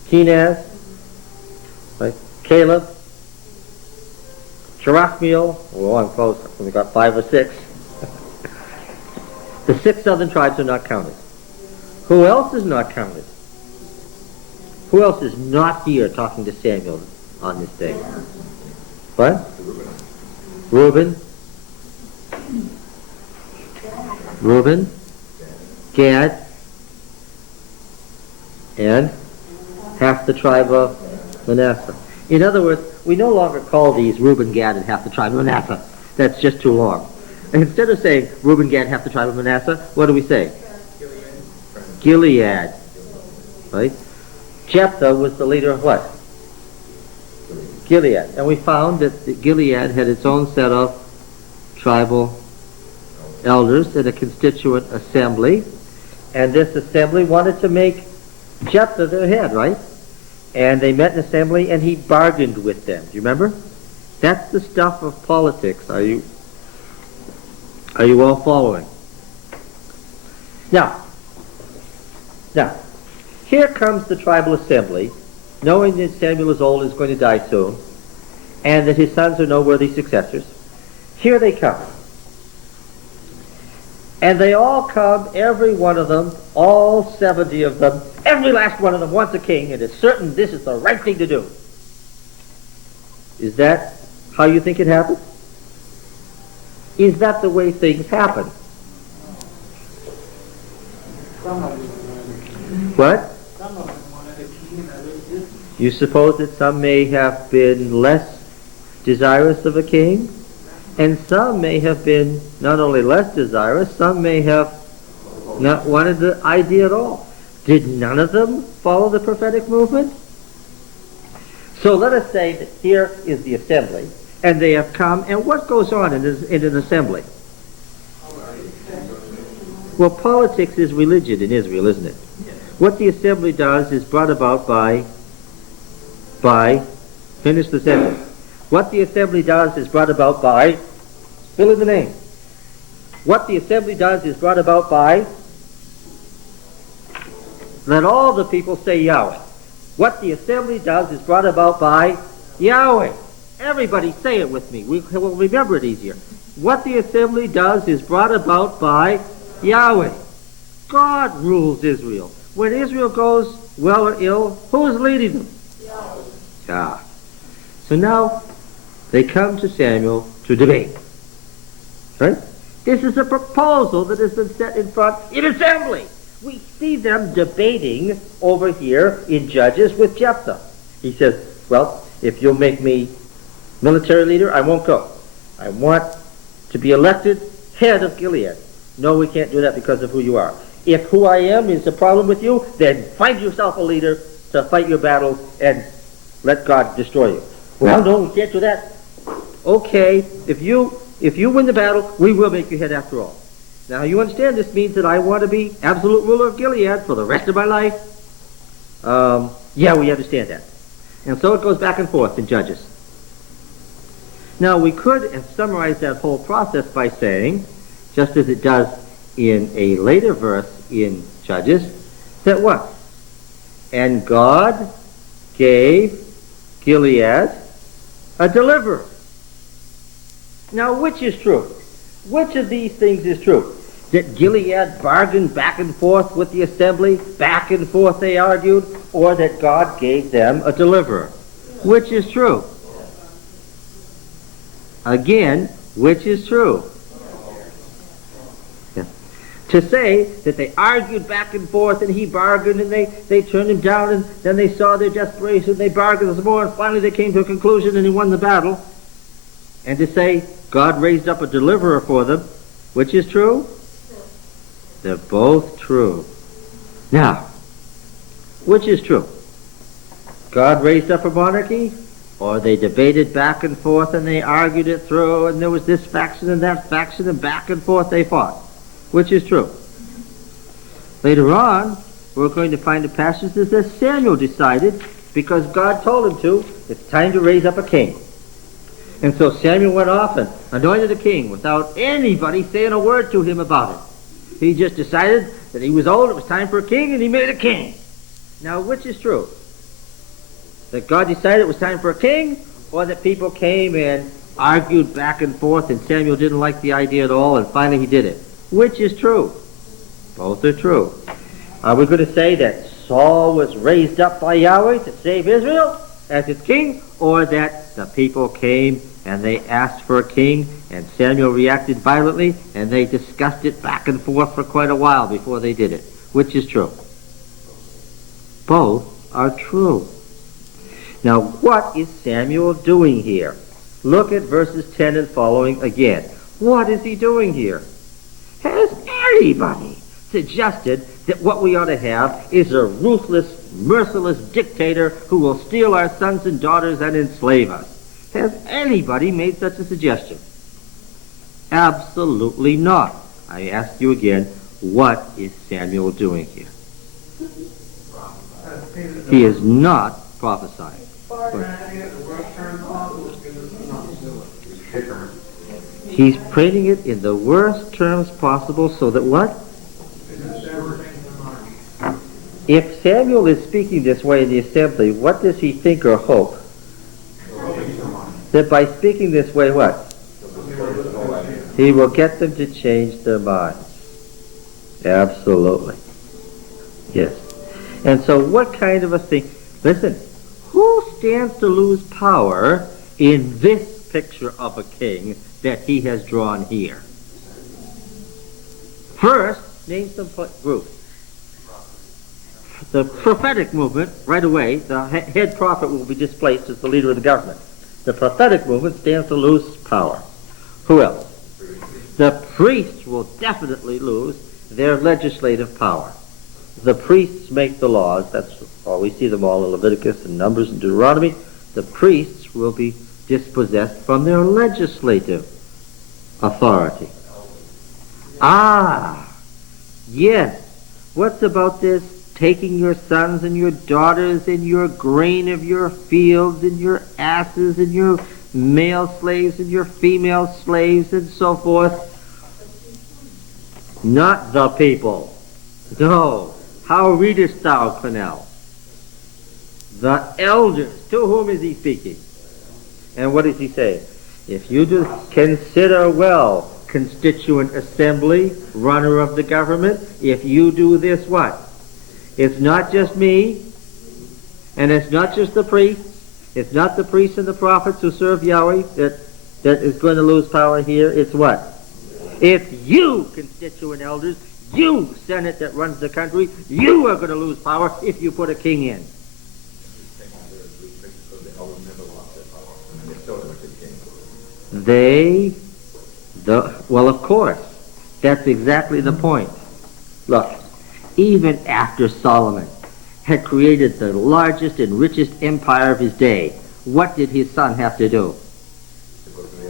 Kenaz, right? Caleb, Jerachmeel. Oh, I'm close. I've only got 5 or 6. The 6 southern tribes are not counted. Who else is not counted? Who else is not here talking to Samuel on this day? What? Reuben. Reuben. Gad. And half the tribe of Manasseh. In other words, we no longer call these Reuben, Gad, and half the tribe of Manasseh. That's just too long. And instead of saying Reuben, Gad, half the tribe of Manasseh, what do we say? Gilead. Right? Jephthah was the leader of what? Gilead. And we found that Gilead had its own set of tribal elders and a constituent assembly. And this assembly wanted to make Jephthah their head, right? And they met in assembly and he bargained with them. Do you remember? That's the stuff of politics. Are you all following? Now, here comes the tribal assembly, knowing that Samuel is old and is going to die soon, and that his sons are no worthy successors. Here they come. And they all come, every one of them, all 70 of them, every last one of them wants a king, and is certain this is the right thing to do. Is that how you think it happened? Is that the way things happen? What? You suppose that some may have been less desirous of a king? And some may have been not only less desirous, some may have not wanted the idea at all. Did none of them follow the prophetic movement? So let us say that here is the assembly, and they have come, and what goes on in an assembly? Well, politics is religion in Israel, isn't it? What the assembly does is brought about by by, finish the sentence. What the assembly does is brought about by, fill in the name. What the assembly does is brought about by, let all the people say Yahweh. What the assembly does is brought about by Yahweh. Everybody say it with me. We'll remember it easier. What the assembly does is brought about by Yahweh. God rules Israel. When Israel goes well or ill, who is leading them? Yahweh. Yeah. So now they come to Samuel to debate. Right? This is a proposal that has been set in front in assembly. We see them debating over here in Judges with Jephthah. He says, well, if you'll make me military leader, I won't go. I want to be elected head of Gilead. No, we can't do that because of who you are. If who I am is a problem with you, then find yourself a leader to fight your battles and let God destroy you. Well, no, we can't do that. Okay, if you win the battle, we will make you head after all. Now, you understand this means that I want to be absolute ruler of Gilead for the rest of my life? Yeah, we understand that. And so it goes back and forth in Judges. Now, we could summarize that whole process by saying, just as it does in a later verse in Judges, that what? And God gave Gilead a deliverer. Now, which is true? Which of these things is true? That Gilead bargained back and forth with the assembly, back and forth they argued, or that God gave them a deliverer? Which is true? Again, which is true? Yeah. To say that they argued back and forth and he bargained and they turned him down and then they saw their desperation, they bargained some more and finally they came to a conclusion and he won the battle. And to say God raised up a deliverer for them, which is true? They're both true. Now, which is true? God raised up a monarchy, or they debated back and forth and they argued it through and there was this faction and that faction and back and forth they fought? Which is true? Later on, we're going to find a passage that says Samuel decided, because God told him to, it's time to raise up a king. And so Samuel went off and anointed a king without anybody saying a word to him about it. He just decided that he was old, it was time for a king, and he made a king. Now, which is true? That God decided it was time for a king, or that people came and argued back and forth and Samuel didn't like the idea at all and finally he did it? Which is true? Both are true. Are we going to say that Saul was raised up by Yahweh to save Israel as his king, or that the people came and they asked for a king and Samuel reacted violently and they discussed it back and forth for quite a while before they did it? Which is true? Both are true. Now, what is Samuel doing here? Look at verses 10 and following again. What is he doing here? Has anybody suggested that what we ought to have is a ruthless, merciless dictator who will steal our sons and daughters and enslave us? Has anybody made such a suggestion? Absolutely not. I ask you again, what is Samuel doing here? He is not prophesying. He's painting it in the worst terms possible so that what? If Samuel is speaking this way in the assembly, what does he think or hope? That by speaking this way, what? He will get them to change their minds. Absolutely. Yes. And so what kind of a thing? Listen, who stands to lose power in this picture of a king that he has drawn here? First, name some groups. The prophetic movement, right away, the head prophet will be displaced as the leader of the government. The prophetic movement stands to lose power. Who else? The priests will definitely lose their legislative power. The priests make the laws. That's all. We see them all in Leviticus and Numbers and Deuteronomy. The priests will be dispossessed from their legislative authority. Ah, yes. What's about this taking your sons and your daughters and your grain of your fields and your asses and your male slaves and your female slaves and so forth. Not the people. No. How readest thou, Cornell? The elders. To whom is he speaking? And what does he say? If you do consider well, constituent assembly, runner of the government, if you do this, what? It's not just me, and it's not just the priests. It's not the priests and the prophets who serve Yahweh that is going to lose power here. It's what? It's you, constituent elders, you, Senate that runs the country, you are going to lose power if you put a king in. Well, of course, that's exactly the point. Look, even after Solomon had created the largest and richest empire of his day, what did his son have to do?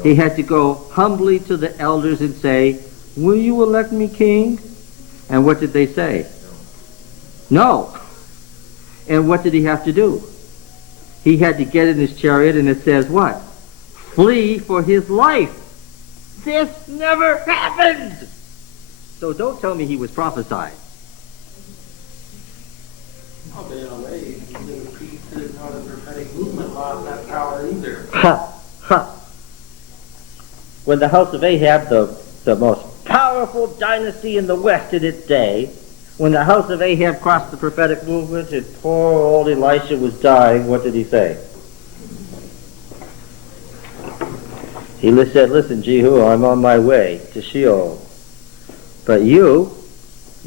He had to go humbly to the elders and say, will you elect me king? And what did they say? No. And what did he have to do? He had to get in his chariot, and it says what? Flee for his life. This never happened. So don't tell me he was prophesied. Oh, but in a way, the priesthood nor the prophetic movement lost that power either. Ha! Ha! When the house of Ahab, the most powerful dynasty in the West in its day, when the house of Ahab crossed the prophetic movement and poor old Elisha was dying, what did he say? He said, listen, Jehu, I'm on my way to Sheol. But you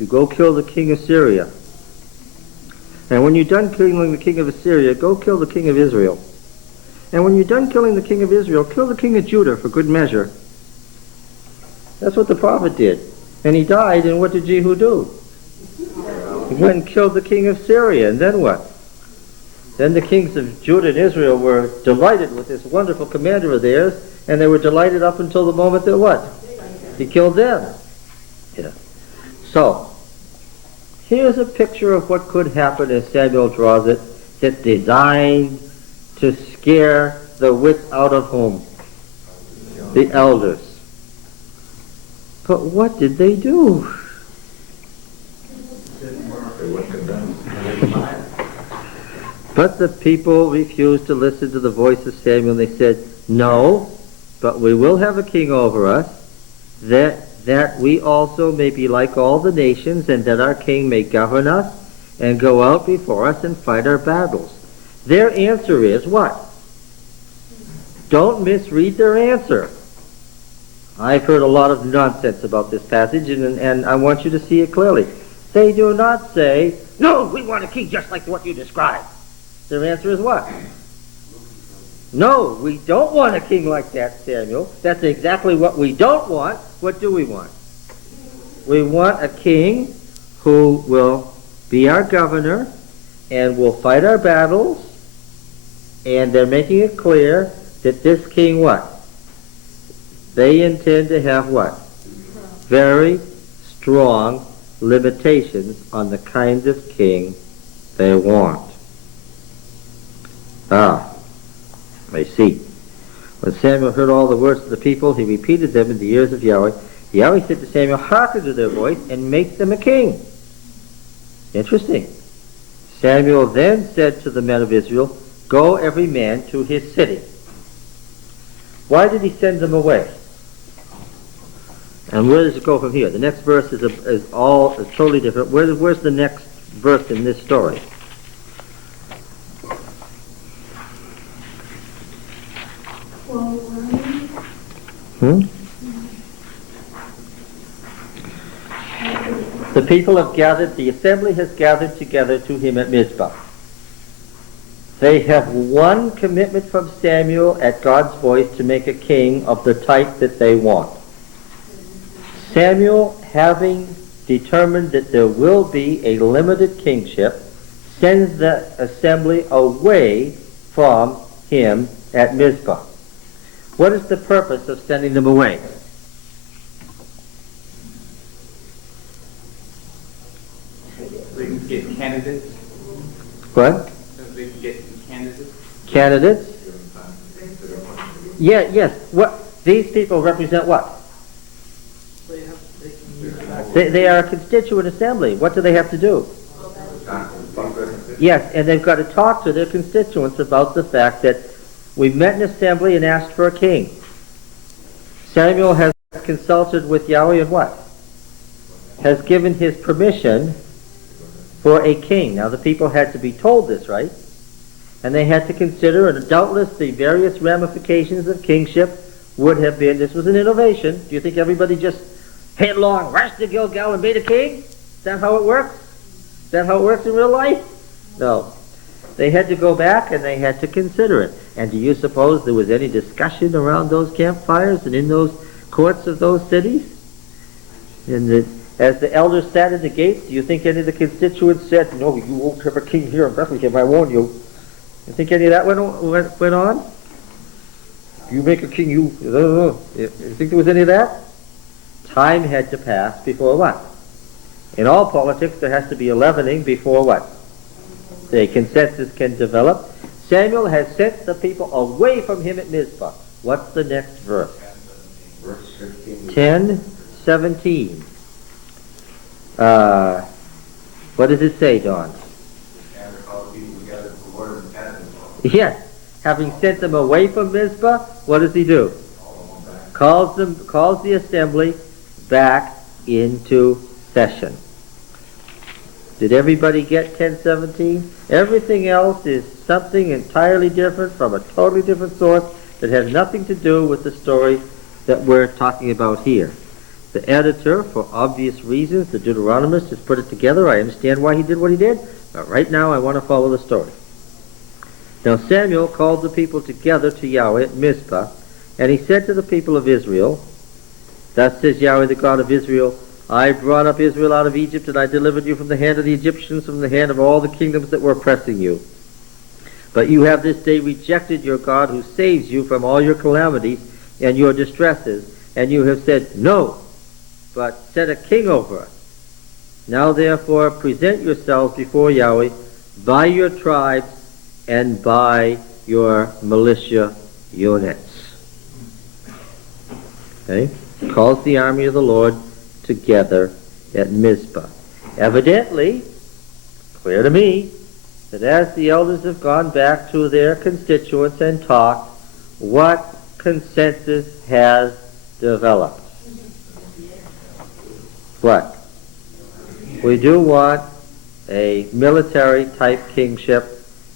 go kill the king of Syria. And when you're done killing the king of Assyria, go kill the king of Israel. And when you're done killing the king of Israel, kill the king of Judah for good measure. That's what the prophet did. And he died, and what did Jehu do? He went and killed the king of Syria, and then what? Then the kings of Judah and Israel were delighted with this wonderful commander of theirs, and they were delighted up until the moment that what? He killed them. Yeah. So, here's a picture of what could happen as Samuel draws it, that's designed to scare the wits out of whom? The elders. But what did they do? But the people refused to listen to the voice of Samuel. They said, no, but we will have a king over us, that we also may be like all the nations, and that our king may govern us and go out before us and fight our battles. Their answer is what? Don't misread their answer. I've heard a lot of nonsense about this passage, and I want you to see it clearly. They do not say, no, we want a king just like what you described. Their answer is what? No, we don't want a king like that, Samuel. That's exactly what we don't want. What do we want? We want a king who will be our governor and will fight our battles, and they're making it clear that this king what? They intend to have what? Very strong limitations on the kind of king they want. I see. When Samuel heard all the words of the people, he repeated them in the ears of Yahweh. Yahweh said to Samuel, hearken to their voice and make them a king. Interesting. Samuel then said to the men of Israel, go every man to his city. Why did he send them away? And where does it go from here? The next verse is totally different. Where's the next verse in this story? The people have gathered, the assembly has gathered together to him at Mizpah. They have one commitment from Samuel at God's voice to make a king of the type that they want. Samuel, having determined that there will be a limited kingship, sends the assembly away from him at Mizpah. What is the purpose of sending them away? So you can get candidates candidates, What? so they can get some candidates. Candidates? Yeah, yes. What? These people represent what? They are a constituent assembly. What do they have to do? Yes, and they've got to talk to their constituents about the fact that we met in assembly and asked for a king. Samuel has consulted with Yahweh and what? Has given his permission for a king. Now the people had to be told this, right? And they had to consider, and doubtless the various ramifications of kingship would have been, this was an innovation. Do you think everybody just headlong rushed to Gilgal and made a king? Is that how it works? Is that how it works in real life? No. They had to go back and they had to consider it. And do you suppose there was any discussion around those campfires and in those courts of those cities? As the elders sat in the gates, do you think any of the constituents said, no, you won't have a king here in Bethlehem, I warn you? You think any of that went on? You make a king, you think there was any of that? Time had to pass before what? In all politics, there has to be a leavening before what? The consensus can develop. Samuel has sent the people away from him at Mizpah. What's the next verse? Verse 15. 10:17. What does it say, Don? Yes. Having sent them away from Mizpah, what does he do? Calls the assembly back into session. Did everybody get 10:17? Everything else is something entirely different from a totally different source that has nothing to do with the story that we're talking about here. The editor, for obvious reasons, the Deuteronomist, has put it together. I understand why he did what he did, but right now I want to follow the story. Now Samuel called the people together to Yahweh at Mizpah, and he said to the people of Israel, thus says Yahweh, the God of Israel, I brought up Israel out of Egypt, and I delivered you from the hand of the Egyptians, from the hand of all the kingdoms that were oppressing you. But you have this day rejected your God who saves you from all your calamities and your distresses, and you have said, no, but set a king over us. Now therefore present yourselves before Yahweh by your tribes and by your militia units. Okay? Calls the army of the Lord together at Mizpah. Evidently, clear to me, that as the elders have gone back to their constituents and talked, what consensus has developed? What? We do want a military type kingship,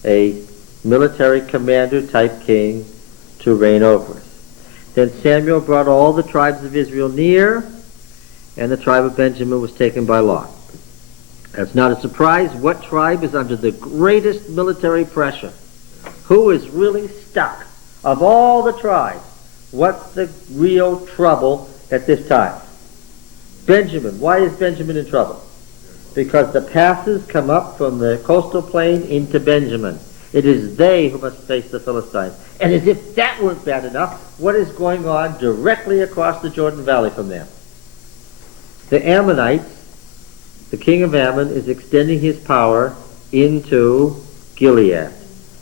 a military commander type king to reign over us. Then Samuel brought all the tribes of Israel near, and the tribe of Benjamin was taken by lot. That's not a surprise. What tribe is under the greatest military pressure? Who is really stuck? Of all the tribes, what's the real trouble at this time? Benjamin. Why is Benjamin in trouble? Because the passes come up from the coastal plain into Benjamin. It is they who must face the Philistines. And as if that weren't bad enough, what is going on directly across the Jordan Valley from them? The Ammonites, the king of Ammon, is extending his power into Gilead.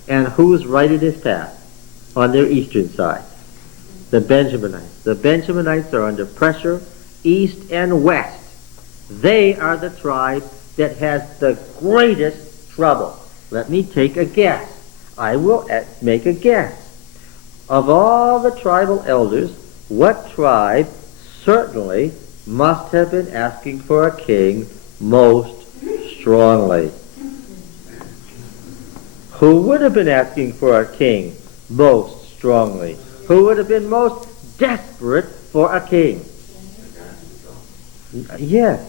And who's right in his path? On their eastern side. The Benjaminites. The Benjaminites are under pressure east and west. They are the tribe that has the greatest trouble. Let me take a guess. I will make a guess. Of all the tribal elders, what tribe certainly must have been asking for a king most strongly? Who would have been asking for a king most strongly? Who would have been most desperate for a king? Yes.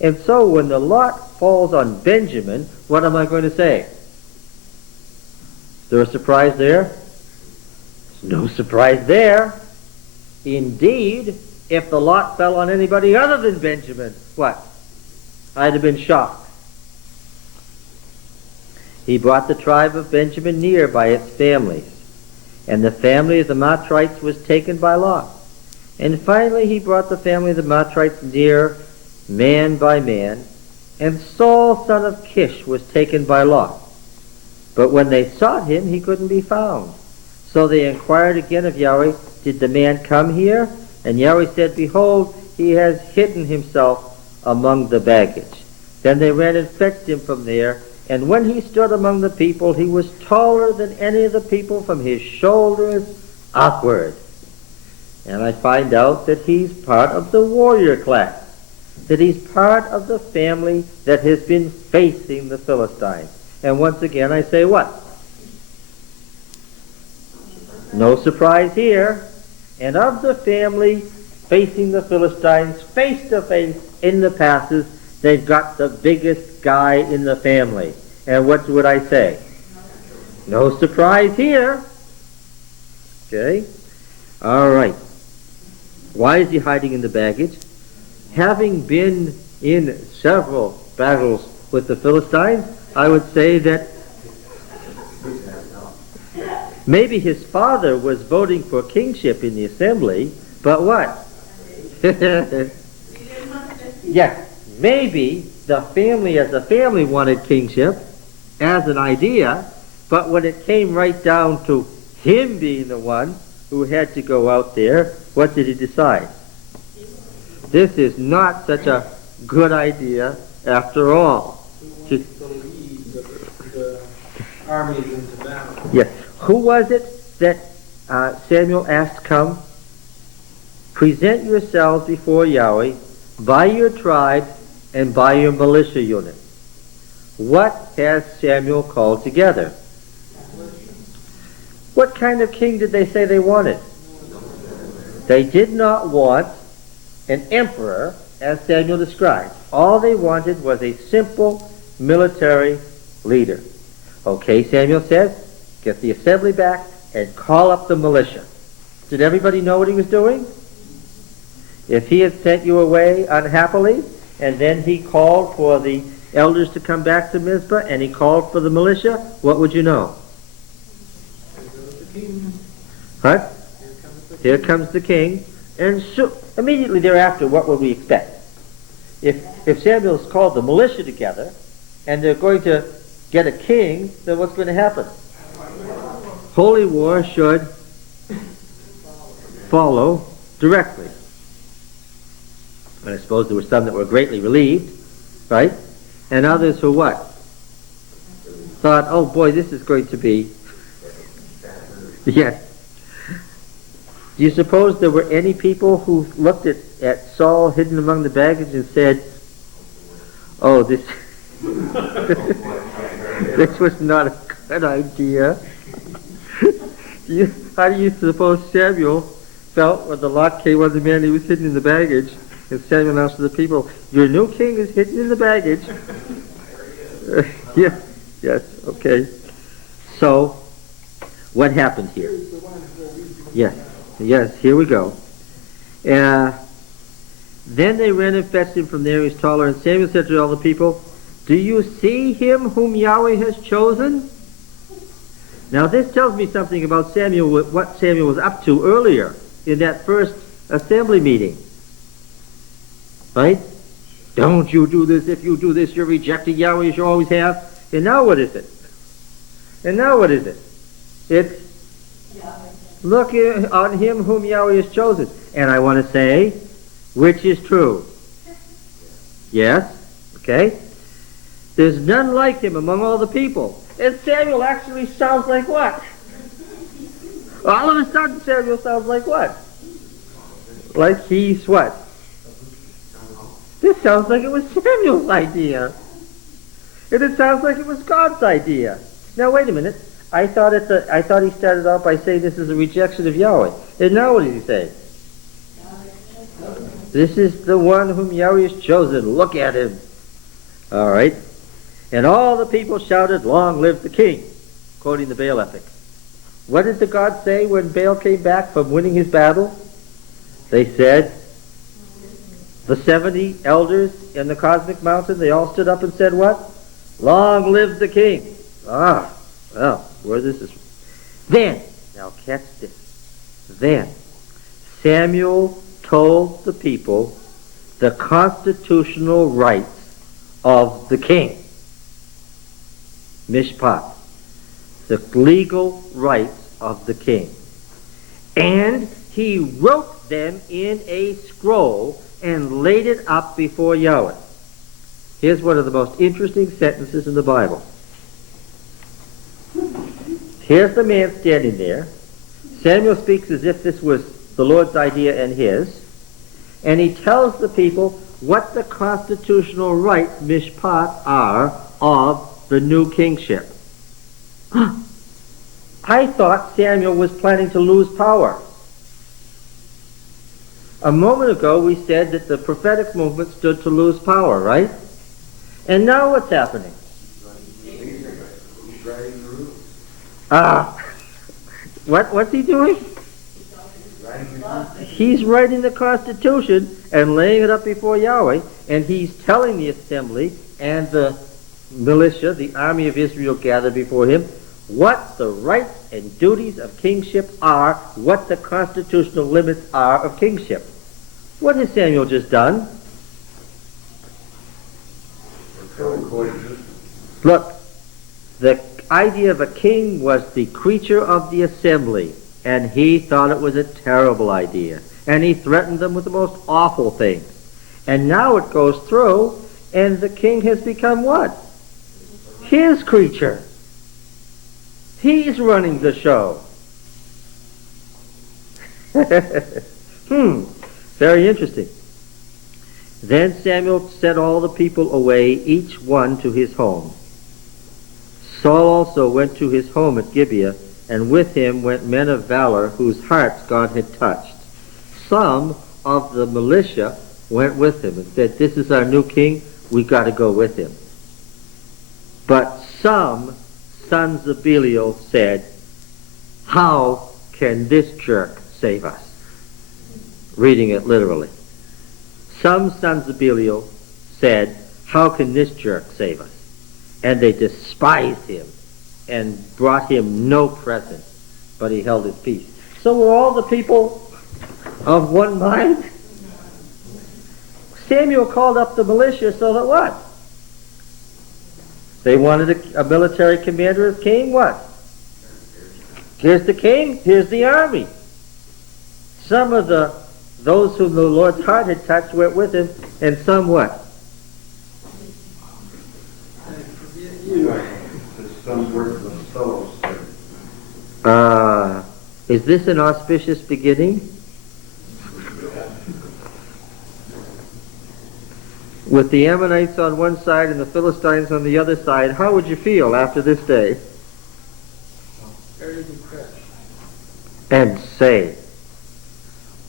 And so when the lot falls on Benjamin, what am I going to say? Is there a surprise there? There's no surprise there. Indeed, if the lot fell on anybody other than Benjamin, what? I'd have been shocked. He brought the tribe of Benjamin near by its families, and the family of the Matrites was taken by lot. And finally he brought the family of the Matrites near, man by man, And Saul, son of Kish, was taken by Lot. But when they sought him, he couldn't be found. So they inquired again of Yahweh, did the man come here? And Yahweh said, behold, he has hidden himself among the baggage. Then they ran and fetched him from there. And when he stood among the people, he was taller than any of the people from his shoulders upward. And I find out that he's part of the warrior class, that he's part of the family that has been facing the Philistines. And once again I say what? No surprise here. And of the family facing the Philistines face to face in the passes, they've got the biggest guy in the family. And what would I say? No surprise here. Okay? All right. Why is he hiding in the baggage? Having been in several battles with the Philistines, I would say that maybe his father was voting for kingship in the assembly, but what? Yes, maybe the family as a family wanted kingship as an idea, but when it came right down to him being the one who had to go out there, what did he decide? This is not such a good idea after all. To lead the armies into battle. Yes. Who was it that Samuel asked come? Present yourselves before Yahweh by your tribes and by your militia unit. What has Samuel called together? What kind of king did they say they wanted? They did not want an emperor, as Samuel described. All they wanted was a simple military leader. Okay, Samuel says, get the assembly back and call up the militia. Did everybody know what he was doing? If he had sent you away unhappily, and then he called for the elders to come back to Mizpah, and he called for the militia, what would you know? What? Here comes the king. And so, immediately thereafter, what would we expect? If Samuel's called the militia together, and they're going to get a king, then what's going to happen? Holy war should follow directly. And I suppose there were some that were greatly relieved, right? And others who what? Thought, oh boy, this is going to be... Yes. Do you suppose there were any people who looked at Saul hidden among the baggage and said, oh, this this was not a good idea? How do you suppose Samuel felt when the lot came on the man who was hidden in the baggage? And Samuel announced to the people, your new king is hidden in the baggage. Yes, okay. So, what happened here? Yes, here we go. Then they ran and fetched him from there. He was taller. And Samuel said to all the people, do you see him whom Yahweh has chosen? Now this tells me something about Samuel, what Samuel was up to earlier in that first assembly meeting. Right? Don't you do this. If you do this, you're rejecting Yahweh as you always have. And now what is it? It's look on him whom Yahweh has chosen. And I want to say, which is true? Yes? Okay? There's none like him among all the people. And Samuel actually sounds like what? All of a sudden Samuel sounds like what? Like he's what? This sounds like it was Samuel's idea. And it sounds like it was God's idea. Now wait a minute. I thought he started off by saying this is a rejection of Yahweh. And now what did he say? This is the one whom Yahweh has chosen. Look at him. All right. And all the people shouted, long live the king, quoting the Baal epic. What did the gods say when Baal came back from winning his battle? They said, the 70 elders in the cosmic mountain, they all stood up and said what? Long live the king. Ah, well, where this is. Then, now catch this. Then, Samuel told the people the constitutional rights of the king. Mishpat. The legal rights of the king. And he wrote them in a scroll and laid it up before Yahweh. Here's one of the most interesting sentences in the Bible. Here's the man standing there. Samuel speaks as if this was the Lord's idea and his. And he tells the people what the constitutional rights, mishpat, are of the new kingship. I thought Samuel was planning to lose power. A moment ago we said that the prophetic movement stood to lose power, right? And now what's happening? What's he doing? He's writing the Constitution and laying it up before Yahweh, and he's telling the assembly and the militia, the army of Israel gathered before him, what the rights and duties of kingship are, what the constitutional limits are of kingship. What has Samuel just done? Look, the idea of a king was the creature of the assembly, and he thought it was a terrible idea, and he threatened them with the most awful things. And now it goes through, and the king has become what? His creature. He's running the show. Very interesting. Then Samuel sent all the people away, each one to his home. Saul also went to his home at Gibeah, and with him went men of valor whose hearts God had touched. Some of the militia went with him and said, "This is our new king, we got to go with him." But some sons of Belial said, "How can this jerk save us?" Reading it literally. Some sons of Belial said, "How can this jerk save us?" And they despised him and brought him no present, but he held his peace. So were all the people of one mind? Samuel called up the militia so that what? They wanted a military commander as king. What? Here's the king, here's the army. Some of those whom the Lord's heart had touched went with him, and some what? Some worthless fellows. Is this an auspicious beginning? With the Ammonites on one side and the Philistines on the other side, how would you feel after this day? Very depressed. And say,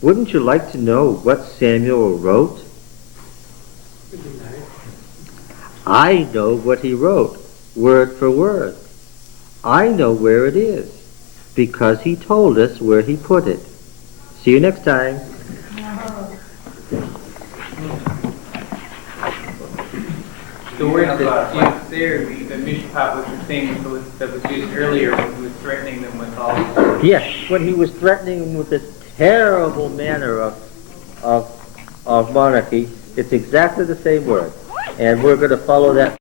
wouldn't you like to know what Samuel wrote? Would be nice. I know what he wrote, word for word. I know where it is, because he told us where he put it. See you next time. The word that's used there, the mishpat, was the same that was used earlier when he was threatening them with all. Yes, when he was threatening them with this terrible manner of monarchy, it's exactly the same word. And we're going to follow that